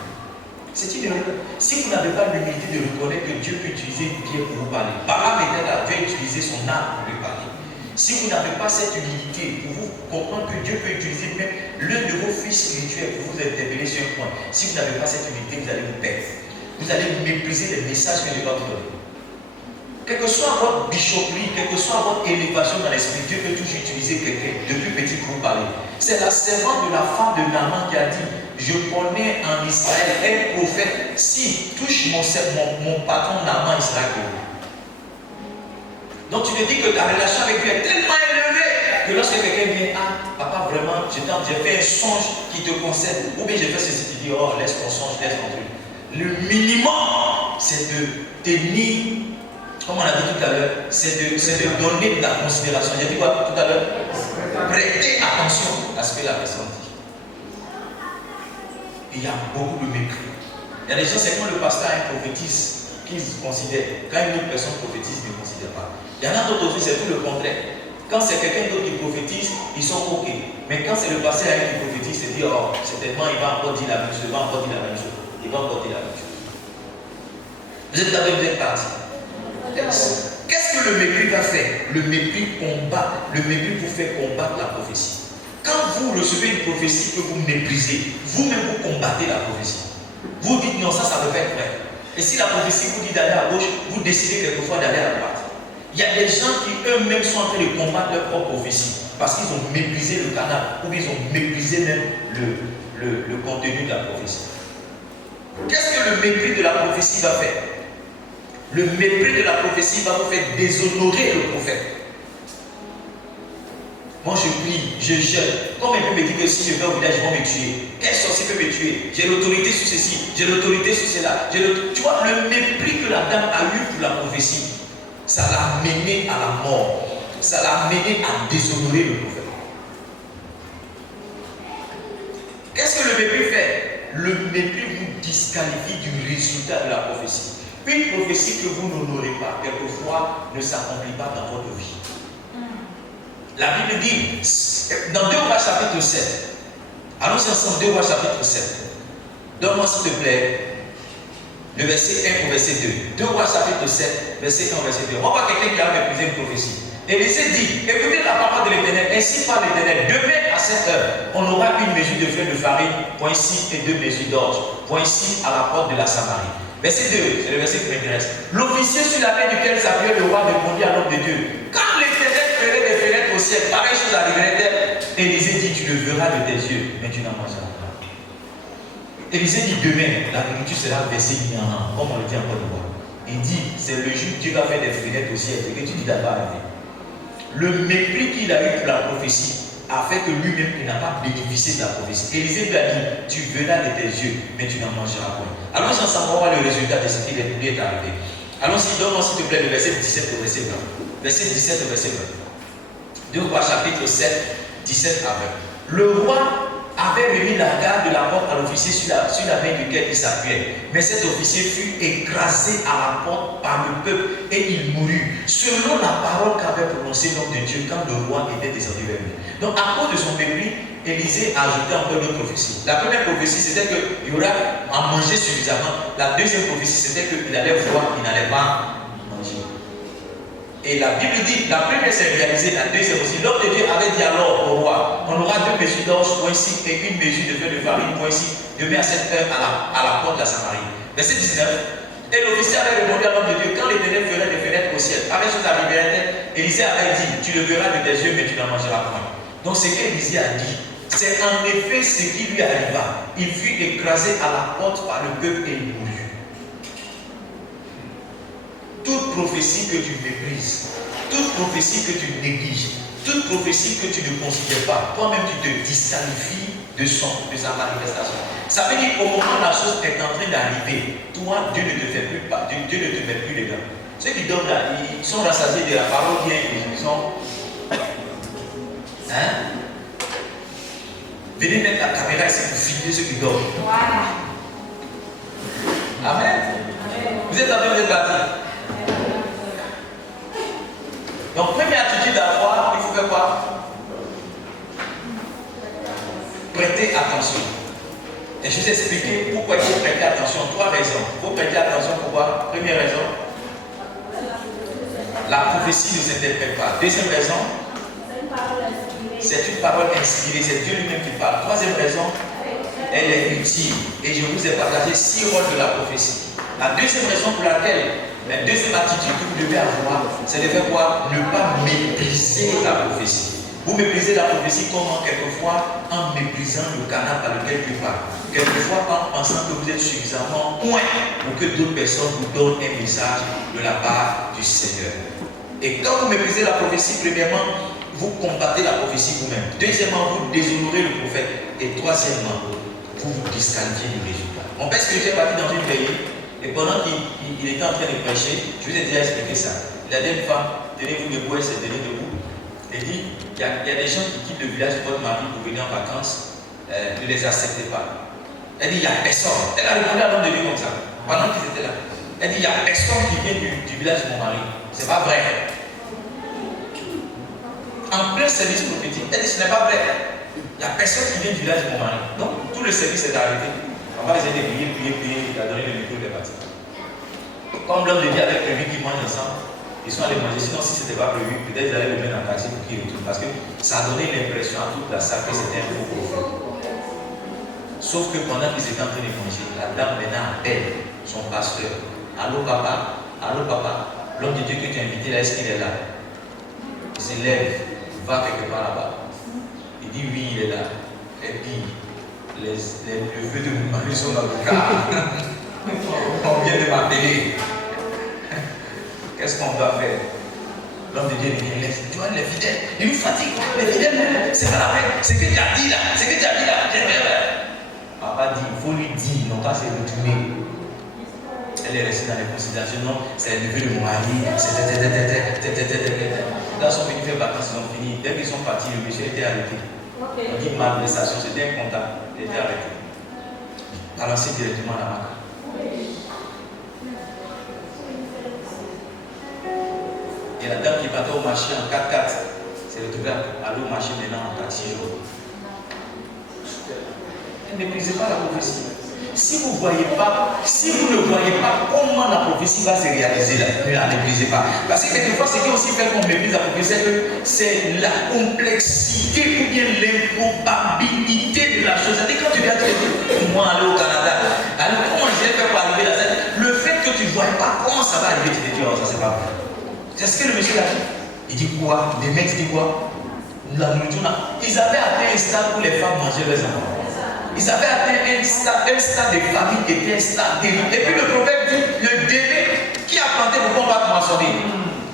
C'est une erreur. Si vous n'avez pas l'humilité de reconnaître que Dieu peut utiliser une pierre pour vous parler, Balaam était là, Dieu a utilisé son âme pour lui parler. Si vous n'avez pas cette humilité pour vous comprendre que Dieu peut utiliser même l'un de vos fils spirituels pour vous interpeller sur un point, si vous n'avez pas cette humilité, vous allez vous perdre. Vous allez mépriser les messages que Dieu va vous donner. Quelle que soit votre bichoperie, quelle que soit votre élévation dans l'esprit, Dieu peut toujours utiliser quelqu'un depuis petit pour vous parler. C'est la servante de la femme de Naaman qui a dit: je connais en Israël un prophète, s'il touche mon patron Naaman, il sera guéri. Donc tu te dis que ta relation avec Dieu est tellement élevée que lorsque quelqu'un vient, ah papa vraiment, j'ai fait un songe qui te concerne, ou bien j'ai fait ceci, tu dis, oh laisse ton songe, laisse ton truc. Le minimum, c'est de tenir, comme on a dit tout à l'heure, c'est de donner de la considération. J'ai dit quoi tout à l'heure? Prêtez attention à ce que la personne dit. Il y a beaucoup de mépris. Il y a des gens, c'est quand le pasteur prophétise qu'ils considèrent. Quand une autre personne prophétise, ils ne considèrent pas. Il y en a d'autres aussi, c'est tout le contraire. Quand c'est quelqu'un d'autre qui prophétise, ils sont OK. Mais quand c'est le pasteur qui prophétise, c'est dire, oh, certainement, il va encore dire la même chose, il va encore dire la même chose. Il va encore dire la même chose. Vous êtes d'accord, vous êtes parti. Qu'est-ce que le mépris va faire? Le mépris combat, le mépris vous fait combattre la prophétie. Quand vous recevez une prophétie que vous méprisez, vous-même vous combattez la prophétie. Vous dites non, ça ne peut pas être vrai. Et si la prophétie vous dit d'aller à gauche, vous décidez quelquefois d'aller à droite. Il y a des gens qui eux-mêmes sont en train de combattre leur propre prophétie parce qu'ils ont méprisé le canal ou ils ont méprisé même le contenu de la prophétie. Qu'est-ce que le mépris de la prophétie va faire? Le mépris de la prophétie va vous faire déshonorer le prophète. Moi je prie, je jeûne. Comme il peut me dire que si je vais au village, ils vont me tuer. Quel sorcier peut me tuer? J'ai l'autorité sur ceci, j'ai l'autorité sur cela. Tu vois, le mépris que la dame a eu pour la prophétie, ça l'a mené à la mort. Ça l'a mené à déshonorer le prophète. Qu'est-ce que le mépris fait? Le mépris vous disqualifie du résultat de la prophétie. Une prophétie que vous n'honorez pas, quelquefois, ne s'accomplit pas dans votre vie. La Bible dit, dans 2 Rois chapitre 7, allons-y ensemble, 2 Rois chapitre 7. Donne-moi s'il te plaît le verset 1 au verset 2. 2 Rois chapitre 7, verset 1 au verset 2. On voit quelqu'un qui a méprisé une prophétie. Élisée dit, écoutez la parole de l'Éternel, ainsi parle l'Éternel, demain à cette heure, on aura une mesure de fleur de farine, point ici, et 2 mesures d'orge, point ici à la porte de la Samarie. Verset 2, c'est le verset qui m'intéresse. L'officier sur la main duquel s'appuyait le roi répondit à l'homme de Dieu, quand l'Éternel ferait des fenêtres au ciel, pareille chose arriverait-elle? Élisée dit, tu le verras de tes yeux, mais tu n'en mangeras pas. Élisée dit, demain, la nourriture sera versée immédiatement, comme on le dit en Côte d'Ivoire. Il dit, c'est le jour où Dieu va faire des fenêtres au ciel, et que tu dis d'abord arriver. Le mépris qu'il a eu pour la prophétie a fait que lui-même, il n'a pas bénéficié de la prophétie. Élisée lui a dit, tu verras de tes yeux, mais tu n'en mangeras pas. Allons-y ensemble, on va voir le résultat de ce qui lui est arrivé. Allons-y, donne-moi s'il te plaît le verset 17 au verset 20. Verset 17 au verset 20. 2 Rois chapitre 7, 17 à 20. Le roi avait remis la garde de la porte à l'officier sur la main duquel il s'appuyait. Mais cet officier fut écrasé à la porte par le peuple et il mourut, selon la parole qu'avait prononcée l'homme de Dieu quand le roi était descendu vers lui. Donc à cause de son mépris, Élisée a ajouté encore d'autres prophéties. La première prophétie, c'était qu'il y aura à manger suffisamment. La deuxième prophétie, c'était qu'il allait voir, il n'allait pas manger. Et la Bible dit, la première s'est réalisée, la deuxième aussi. L'homme de Dieu avait dit alors au roi, on aura 2 mesures d'orge, point ici, et une mesure de fleur de farine, point ici, demain à cette heure à la porte de la Samarie. Verset 19. Et l'officier avait répondu à l'homme de Dieu, quand l'Éternel ferait des fenêtres au ciel, avec chose arriverait, Élisée avait dit, tu le verras de tes yeux, mais tu n'en mangeras pas. Donc ce qu'Élisée a dit, c'est en effet ce qui lui arriva. Il fut écrasé à la porte par le peuple et il mourut. Toute prophétie que tu méprises, toute prophétie que tu négliges, toute prophétie que tu ne considères pas, toi-même tu te disqualifies de sa manifestation. Ça veut dire qu'au moment où la chose est en train d'arriver, toi, Dieu ne te fait plus pas, Dieu ne te met plus les gars. Ceux qui dorment là, ils sont rassasiés de la parole bien, ils sont. Hein? Venez mettre la caméra ici pour filmer ceux qui dorment. Voilà. Amen. Vous êtes en train de partir. Donc, première attitude à avoir, il faut faire quoi? Prêtez attention. Et je Je vous ai expliqué pourquoi il faut prêter attention. 3 raisons. Il faut prêter attention pourquoi? Première raison, la prophétie ne s'interprète pas. Deuxième raison, c'est une parole inspirée, c'est Dieu lui-même qui parle. Troisième raison, elle est utile. Et je vous ai partagé 6 rôles de la prophétie. La deuxième raison pour laquelle, la deuxième attitude que vous devez avoir, c'est de faire quoi? Ne pas mépriser la prophétie. Vous méprisez la prophétie comment? Quelquefois en méprisant le canal par lequel tu parles. Quelquefois en pensant que vous êtes suffisamment loin pour que d'autres personnes vous donnent un message de la part du Seigneur. Et quand vous méprisez la prophétie, premièrement, vous combattez la prophétie vous-même. Deuxièmement, vous déshonorez le prophète. Et troisièmement, vous vous disqualifiez du résultat. Mon père spirituel est parti dans une pays et pendant qu'il était en train de prêcher, je vous ai déjà expliqué ça. Il a dit à une femme, tenez-vous debout, elle s'est tenue debout. Il dit, il y a des gens qui quittent le village de votre mari pour venir en vacances, ne les acceptez pas. Elle dit, il n'y a personne. Elle a répondu à l'homme de Dieu comme ça, pendant qu'ils étaient là. Elle dit, il n'y a personne qui vient du village de mon mari. C'est pas vrai. En plein service prophétique, elle dit, ce n'est pas vrai. Il n'y a personne qui vient du village de mon mari. Donc, tout le service est arrêté. On va essayer de prier, il a donné le micro de parti. Comme l'homme de Dieu avec prévu qu'ils mangent ensemble, ils sont allés manger. Sinon, si ce n'était pas prévu, peut-être ils allaient le mettre en taxi pour qu'ils retournent. Parce que ça a donné l'impression à toute la salle que c'était un faux prophète. Sauf que pendant qu'ils étaient en train de manger, la dame maintenant appelle son pasteur. Allô papa, l'homme de Dieu que tu as invité là, est-ce qu'il est là? Il se lève, va quelque part là-bas. Il dit oui, il est là. Et puis, les neveux de mon mari sont dans le car. On vient de m'appeler. Qu'est-ce qu'on doit faire? L'homme de Dieu dit, tu vois, les fidèles, ils nous fatiguent. Les fidèles, c'est pas la peine. C'est ce que tu as dit là. C'est ce que tu as dit là. Papa dit, il faut lui dire, non pas se retourner. Elle est restée dans les considérations. Non, c'est le neveu de mon mari. Dans son pays, fait vacances, ils ont fini. Dès qu'ils sont partis, le monsieur était arrêté. On dit malversation, c'était un comptable. Il était arrêté. Balancé directement à la marque. Et la dame qui partait au marché en 4x4, c'est retrouvée à aller au marché maintenant en 4-6 jours. Elle ne méprisait pas la prophétie. Si vous ne voyez pas comment la prophétie va se réaliser là, ne la méprisez pas. Parce que quelquefois, ce qui aussi fait qu'on méprise la prophétie, c'est la complexité ou bien l'improbabilité de la chose. C'est-à-dire quand tu viens dire, moi aller au Canada, alors comment je vais faire pour arriver là? Le fait que tu ne vois pas comment ça va arriver, tu te dis, oh ça c'est pas vrai. C'est ce que le monsieur a dit. Il dit quoi? Les mecs disent quoi? La nourriture là. Ils avaient atteint un stade où les femmes mangeaient leurs enfants. Ils avaient atteint un stade de famille qui était un stade terrible. Et puis le prophète dit, le délai qui a planté pour qu'on va moissonner.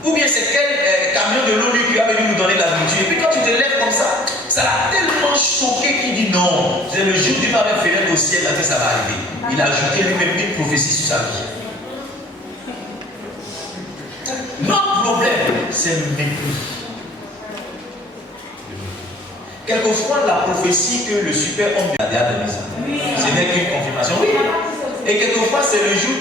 Ou bien c'est quel camion de l'ONU qui a venu nous donner la nourriture. Et puis quand tu te lèves comme ça l'a tellement choqué qu'il dit non. C'est le jour du pavé fenêtre au ciel là que ça va arriver. Il a ajouté lui-même une prophétie sur sa vie. Notre problème, c'est le mépris. Quelquefois, la prophétie que le super homme a donné, ce n'est qu'une confirmation. Oui. Et quelquefois, c'est le jour où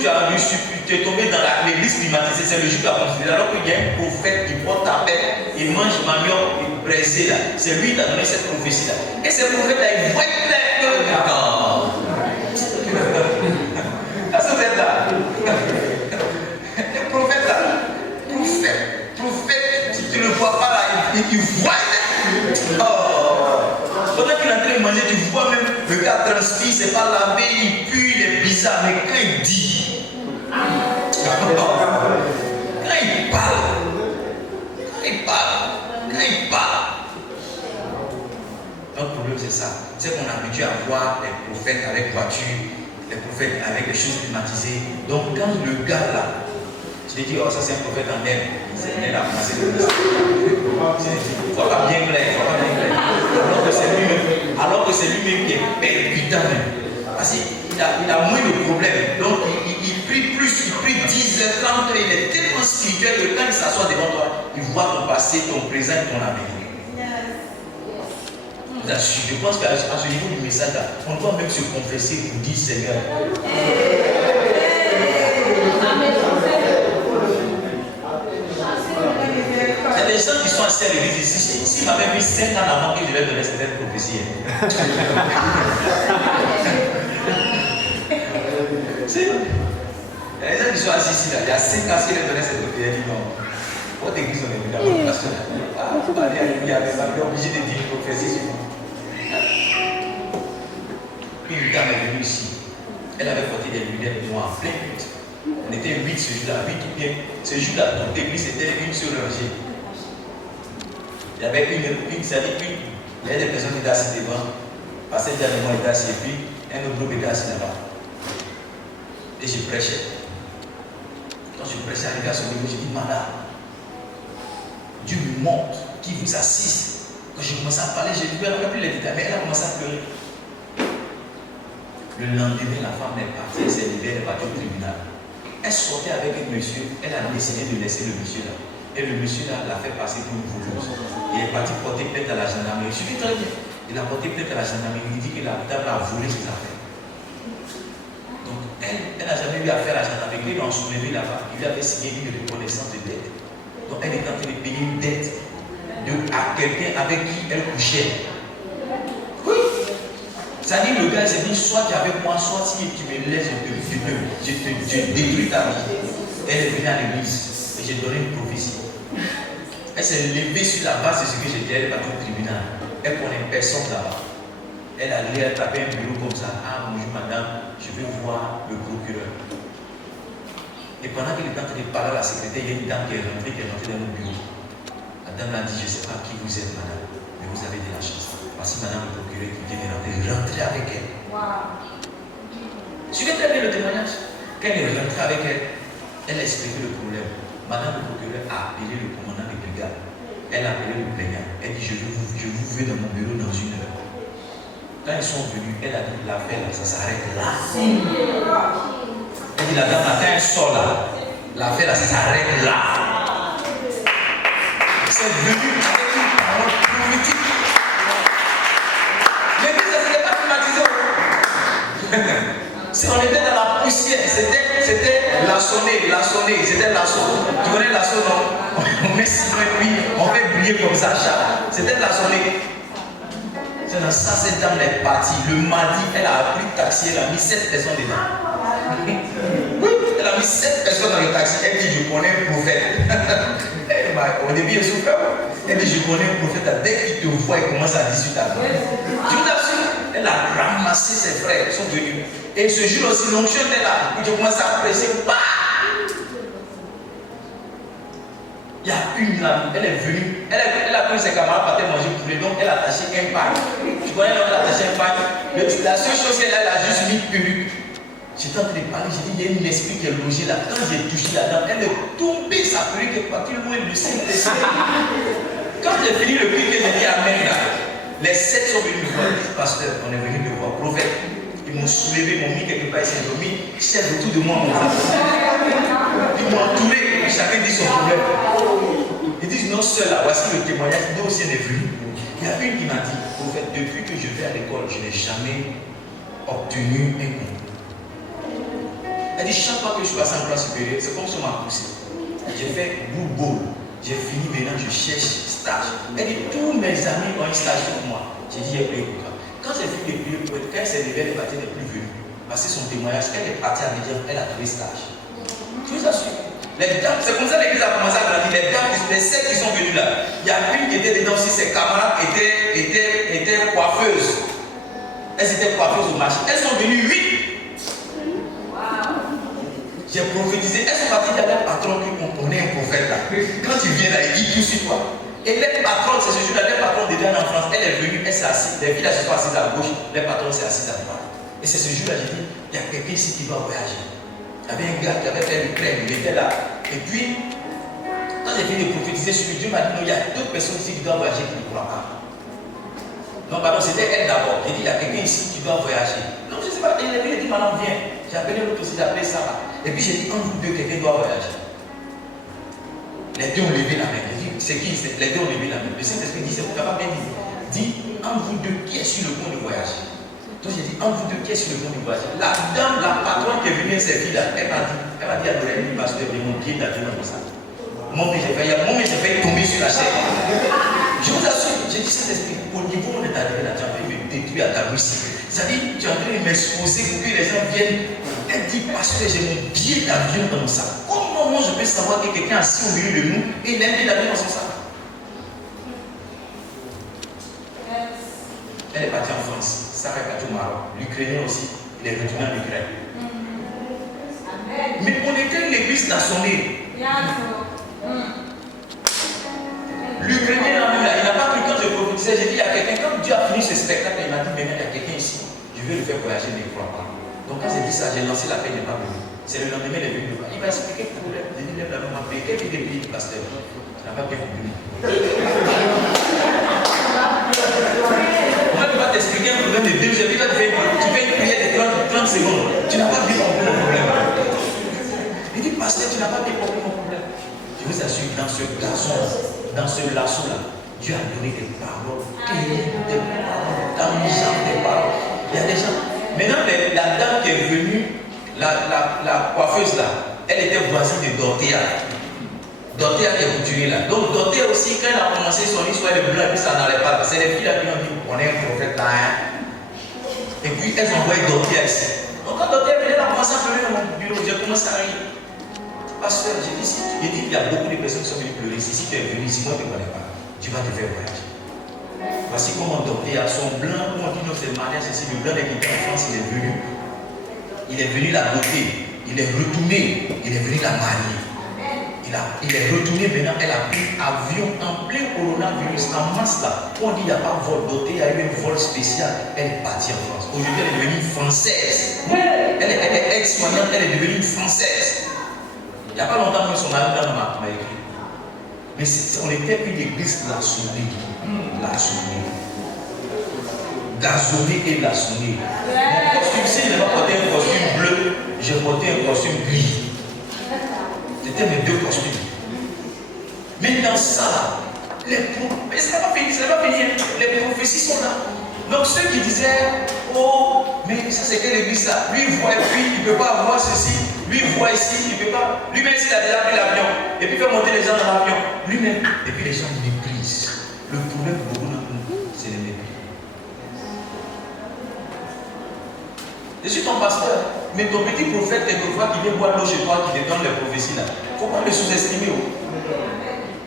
tu es tombé dans l'église climatisée, c'est le jour où tu as considéré. Alors qu'il y a un prophète qui porte ta paix, il mange manioc, il braisé là. C'est lui qui t'a donné cette prophétie là. Et ce prophète là, il voit clair que. Attends. Est-ce que vous êtes là? Le prophète là. Prophète, si tu ne le vois pas là, il voit. Pendant qu'il est en train de manger, tu vois même le gars transpire, c'est pas lavé, il pue, il est bizarre. Mais quand il dit, quand il parle, notre problème c'est ça. C'est qu'on est habitué à voir les prophètes avec voiture, les prophètes avec des choses climatisées. Donc quand le gars là, tu te dis, oh ça c'est un prophète en herbe, c'est une herbe à passer de ça. Il faut pas bien clair, alors que c'est lui-même qui est percutant même. Parce qu'il a moins de problèmes. Donc il prie plus, il prie 10 heures, 30 heures, il est tellement spirituel que quand il s'assoit devant toi, il voit ton passé, ton présent et ton avenir. Je pense qu'à ce niveau du message, on doit même se confesser pour dire Seigneur. Il y a des gens qui sont assis à l'église ici. S'il m'avait mis 5 ans avant que je vais donner cette prophétie. ils sont assis ici, là, il y a 5 ans qu'il a donné cette prière. Il dit non. Votre église, on est venu à votre pasteur. Ah, Marie, il est obligé de dire une prophétie sur vous. Une dame est venue ici. Elle avait porté des lunettes noires en plein but. On était 8 ce jour-là, 8 ou bien. Ce jour-là, toute l'église était une seule rangée. Il y avait il y avait des personnes qui étaient assises devant. Parce que Dianement était assis et puis un autre groupe était assis là-bas. Et je prêchais. Quand je prêchais, arrivé à son niveau, je dis, madame, Dieu me montre qui vous assiste. Quand j'ai commencé à parler, j'ai vu, elle n'a plus les détails, mais elle a commencé à pleurer. Le lendemain, la femme est partie, elle s'est levée, elle est partie au tribunal. Elle sortait avec un monsieur, elle a décidé de laisser le monsieur là. Et le monsieur là l'a fait passer pour une voleuse. Il est parti porter plainte à la gendarmerie. Je suis très bien. Il a porté plainte à la gendarmerie. Il dit que la dame a volé ses affaires. Donc elle n'a jamais eu affaire à la gendarmerie. Ils l'ont soulevé là-bas. Il lui avait signé une reconnaissance de dette. Donc elle est en train de payer une dette à quelqu'un avec qui elle couchait. Oui. Ça dit le gars s'est dit, soit tu es avec moi, soit si tu me laisses, je détruis ta vie. Elle est venue à l'église et j'ai donné une prophétie. Elle s'est levée sur la base de ce que j'ai dit, elle est partie au tribunal. Elle connaît personne là-bas. Elle a allé taper un bureau comme ça. Ah bonjour madame, je veux voir le procureur. Et pendant qu'elle est en train de parler à la secrétaire, il y a une dame qui est rentrée dans le bureau. La dame a dit, je ne sais pas qui vous êtes madame, mais vous avez de la chance. Voici madame le procureur qui vient de rentrer. Rentrez avec elle. Wow. Suivez très bien le témoignage. Quand elle est rentrée avec elle, elle a expliqué le problème. Madame le procureur a appelé le commandant de brigade. Elle a appelé le plaignant. Elle dit, je vous veux dans mon bureau dans 1 heure. Quand ils sont venus, elle a dit, l'affaire là, ça s'arrête là. Elle dit, la dame, quand elle sort là, l'affaire là, ça s'arrête là. C'est venu avec une parole prophétique. On était dans la poussière, c'était laçonné, c'était laçon. Tu connais laçon, non? On met ciment et puis on fait briller comme ça, c'était laçonné. C'est dans ça, cette dame est partie. Le mardi, elle a pris le taxi, elle a mis 7 personnes dedans. Oui, elle a mis 7 personnes dans le taxi. Elle dit, je connais un prophète. Au début, elle souffrait. Elle dit, je connais un prophète. Dès qu'il te voit, il commence à discuter avec toi. Je vous assure, elle a ramassé ses frères, ils sont venus. Et ce jour aussi, l'onction était là. Et je commence à presser. Bah! Il y a une là, elle est venue. Elle a pris ses camarades, partait manger le poulet. Donc, elle a attaché un pack. Tu connais, elle a attaché un pack. La seule chose qu'elle a, elle a juste mis une perruque. J'étais en train de parler, j'ai dit, il y a une esprit qui est logé là. Quand j'ai touché la dame, elle est tombée, sa perruque est partie, le mot est le Saint-Esprit. Quand j'ai fini le prix que j'ai dit Amen là, les 7 sont venus me voir. Ils disent, pasteur, on est venu me voir, prophète. Ils m'ont soulevé, m'ont mis quelque part, ils m'ont mis chef autour de moi, mon frère. Ils m'ont entouré, chacun dit son problème. Ils disent, non, seul là, voici le témoignage, nous aussi on est venus. Il y a une qui m'a dit, prophète, depuis que je vais à l'école, je n'ai jamais obtenu un concours. Elle dit, chaque fois que je suis passé en classe supérieure, c'est comme si on m'a poussé. J'ai fait boule, j'ai fini, maintenant je cherche stage. Elle dit, tous mes amis ont un stage pour moi. J'ai dit, il est pour toi. Quand j'ai fini de prier pour elle, quand elle s'est levée, elle est partie, elle n'est plus venue. Parce que son témoignage, elle est partie à Médian, elle a trouvé stage. Je vous assure. Les dames, c'est comme ça que l'église a commencé à grandir. Les dames, les 7 qui sont venues là. Il y a une qui était dedans aussi, ses camarades étaient coiffeuses. Elles étaient coiffeuses au marché. Elles sont venues 8. J'ai prophétisé. Elles sont parties dans leur patron qu'on est un prophète là. Quand tu viens là, il dit tout sur toi. Et les patrons, c'est ce jour-là, les patrons déjà en France, elle est venue, elle s'est assise. Les filles là se sont assises à gauche, les patrons s'est assis à droite. Et c'est ce jour-là, j'ai dit, il y a quelqu'un ici qui va voyager. Il y avait un gars qui avait fait l'Ukraine, il était là. Et puis, quand j'ai fini de prophétiser sur lui, Dieu m'a dit, non, il y a d'autres personnes ici qui doivent voyager qui ne croient pas. Non, pardon, c'était elle d'abord. J'ai dit, il y a quelqu'un ici qui doit voyager. Non, je ne sais pas, il a dit, maintenant viens. J'ai appelé l'autre aussi, j'ai appelé Sarah. Et puis j'ai dit, entre vous deux, quelqu'un doit voyager. Les deux ont levé la main. J'ai dit, c'est qui? Les deux ont levé la main. Le Saint-Esprit dit, c'est pas bien dit. Dis, entre vous deux, qui est sur le point de voyager? Donc j'ai dit, entre vous deux, qui est sur le point de voyager? La dame, la patronne qui est venue servir là, elle m'a dit à Doré, pasteur, de mon pied d'avion comme ça. Mon pied, j'ai failli tomber sur la chaise. Je vous assure, j'ai dit, Saint-Esprit, au niveau où on est arrivé là, tu as failli me détruire à ta bouche. C'est-à-dire, tu es en train de m'exposer pour que les gens viennent. Elle dit, pasteur, j'ai mon billet d'avion dans mon sac. Comment moi je peux savoir que quelqu'un assis au milieu de nous et il a un billet d'avion dans son sac? Elle est partie en France, Sarah est partie au Maroc, l'Ukrainien aussi, il est retourné en Ukraine. Mais on était une église nationale. L'Ukrainien il n'a pas cru quand je prophétisais, j'ai dit à quelqu'un, quand Dieu a fini ce spectacle, il m'a dit, mais il y a quelqu'un ici, je vais le faire voyager, mais il ne croit pas. Donc quand j'ai dit ça, j'ai lancé la peine, il n'est pas venu. C'est le lendemain, il est venu. Il m'a expliqué le problème. J'ai dit, lève la main, m'appeler. Quel est le pays du pasteur? Tu n'as pas bien compris. Moi, je vais t'expliquer un problème de 2 heures. Tu fais une prière de 30 secondes. Tu n'as pas bien compris mon problème. Il dit, pasteur, tu n'as pas bien compris mon problème. Je vous assure, dans ce lasso-là, Dieu a donné des paroles, des paroles, des paroles. Il y a des gens. Maintenant, la dame qui est venue, la coiffeuse là, elle était voisine de Dorothea. Dorothea qui est couturier là. Donc Dorothea aussi, quand elle a commencé son histoire de blanc, et puis ça n'allait pas. C'est les filles là qui ont dit, on est un prophète là. Hein? Et puis elles ont envoyé Dorothea ici. Donc quand Dorothea venait, elle a commencé à pleurer dans mon bureau. J'ai commencé à rire. Pasteur, j'ai dit, il y a beaucoup de personnes qui sont venues pleurer. Si tu es venu ici, moi je ne te connais pas. Tu vas te faire voyager. Voici comment Dorothea, son blanc, on dit non, c'est le mariage, c'est le blanc qui était en France, il est venu. Il est venu la doter. Il est retourné. Il est venu la marier. Il est retourné maintenant. Elle a pris avion en plein coronavirus. En masse là. On dit il n'y a pas vol doté. Il y a eu un vol spécial. Elle est partie en France. Aujourd'hui, elle est devenue française. Elle est ex-soignante. Elle est devenue française. Il n'y a pas longtemps que son mari m'a écrit. Mais on était une église laçonnée. Laçonnée. Gazonnée et laçonnée. Mon costume, si je n'ai pas porté un costume bleu, j'ai porté un costume gris. C'était mes 2 costumes. Mais dans ça, mais ça n'a pas fini, les prophéties sont là. Donc ceux qui disaient, oh, mais ça c'est quelle église là? Lui il voit et puis il ne peut pas avoir ceci. Lui il voit ici, il ne peut pas. Lui-même s'il a déjà pris l'avion, et puis il fait monter les gens dans l'avion. Lui-même, et puis les gens méprisent. Le problème pour beaucoup d'entre nous, c'est le mépris. Je suis ton pasteur, mais ton petit prophète, quelquefois, qui vient boire l'eau chez toi, qui te donne les prophéties là, il ne faut pas le sous-estimer.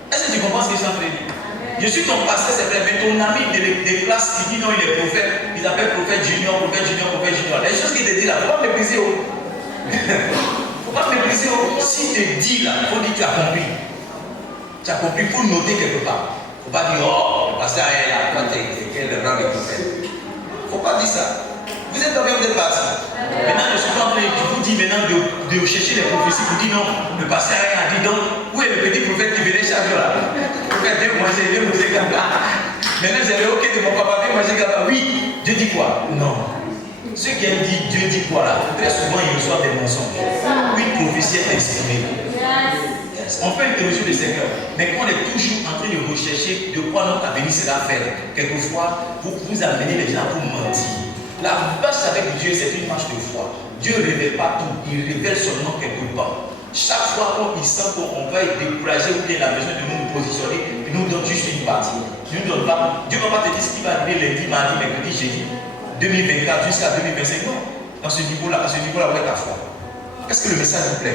Est-ce que tu comprends ce que je suis en train de dire? Je suis ton pasteur, c'est vrai, mais ton ami des classes qui dit non, il est prophète, ils appellent prophète junior, prophète junior, prophète junior. Les choses qu'il te dit là, il ne faut pas mépriser. Il ne faut pas mépriser. Si tu te dis là, il faut dire que tu as compris. Tu as compris, il faut noter quelque part. Il ne faut pas dire, oh, le pasteur est là, toi, tu es quel rang de prophète. Il ne faut pas dire ça. Vous êtes combien, vous êtes partis? Maintenant, je suis en train de vous dire maintenant de chercher les prophéties. Vous dites non, le pasteur a dit donc, où est le petit prophète qui venait chaque jour là? Le prophète vient manger, vient manger comme ça. Maintenant, j'avais ok de mon papa, vient manger comme ça. Oui, Dieu dit quoi? Non. Ceux qui aiment dire Dieu dit quoi là, très souvent ils reçoivent des mensonges. Une prophétie est exprimée. On peut interroger le Seigneur, mais quand on est toujours en train de rechercher de quoi notre avenir sera fait, quelquefois, vous amenez les gens pour mentir. La marche avec Dieu, c'est une marche de foi. Dieu ne révèle pas tout, il révèle seulement quelque part. Chaque fois qu'il sent qu'on va être découragé ou bien il a besoin de nous positionner, il nous donne juste une partie. Dieu ne va pas te dire ce qui va arriver lundi, mardi, mercredi, jeudi, 2024 jusqu'à 2025. Non. Dans ce niveau-là, où est ta foi? Est-ce que le message vous plaît?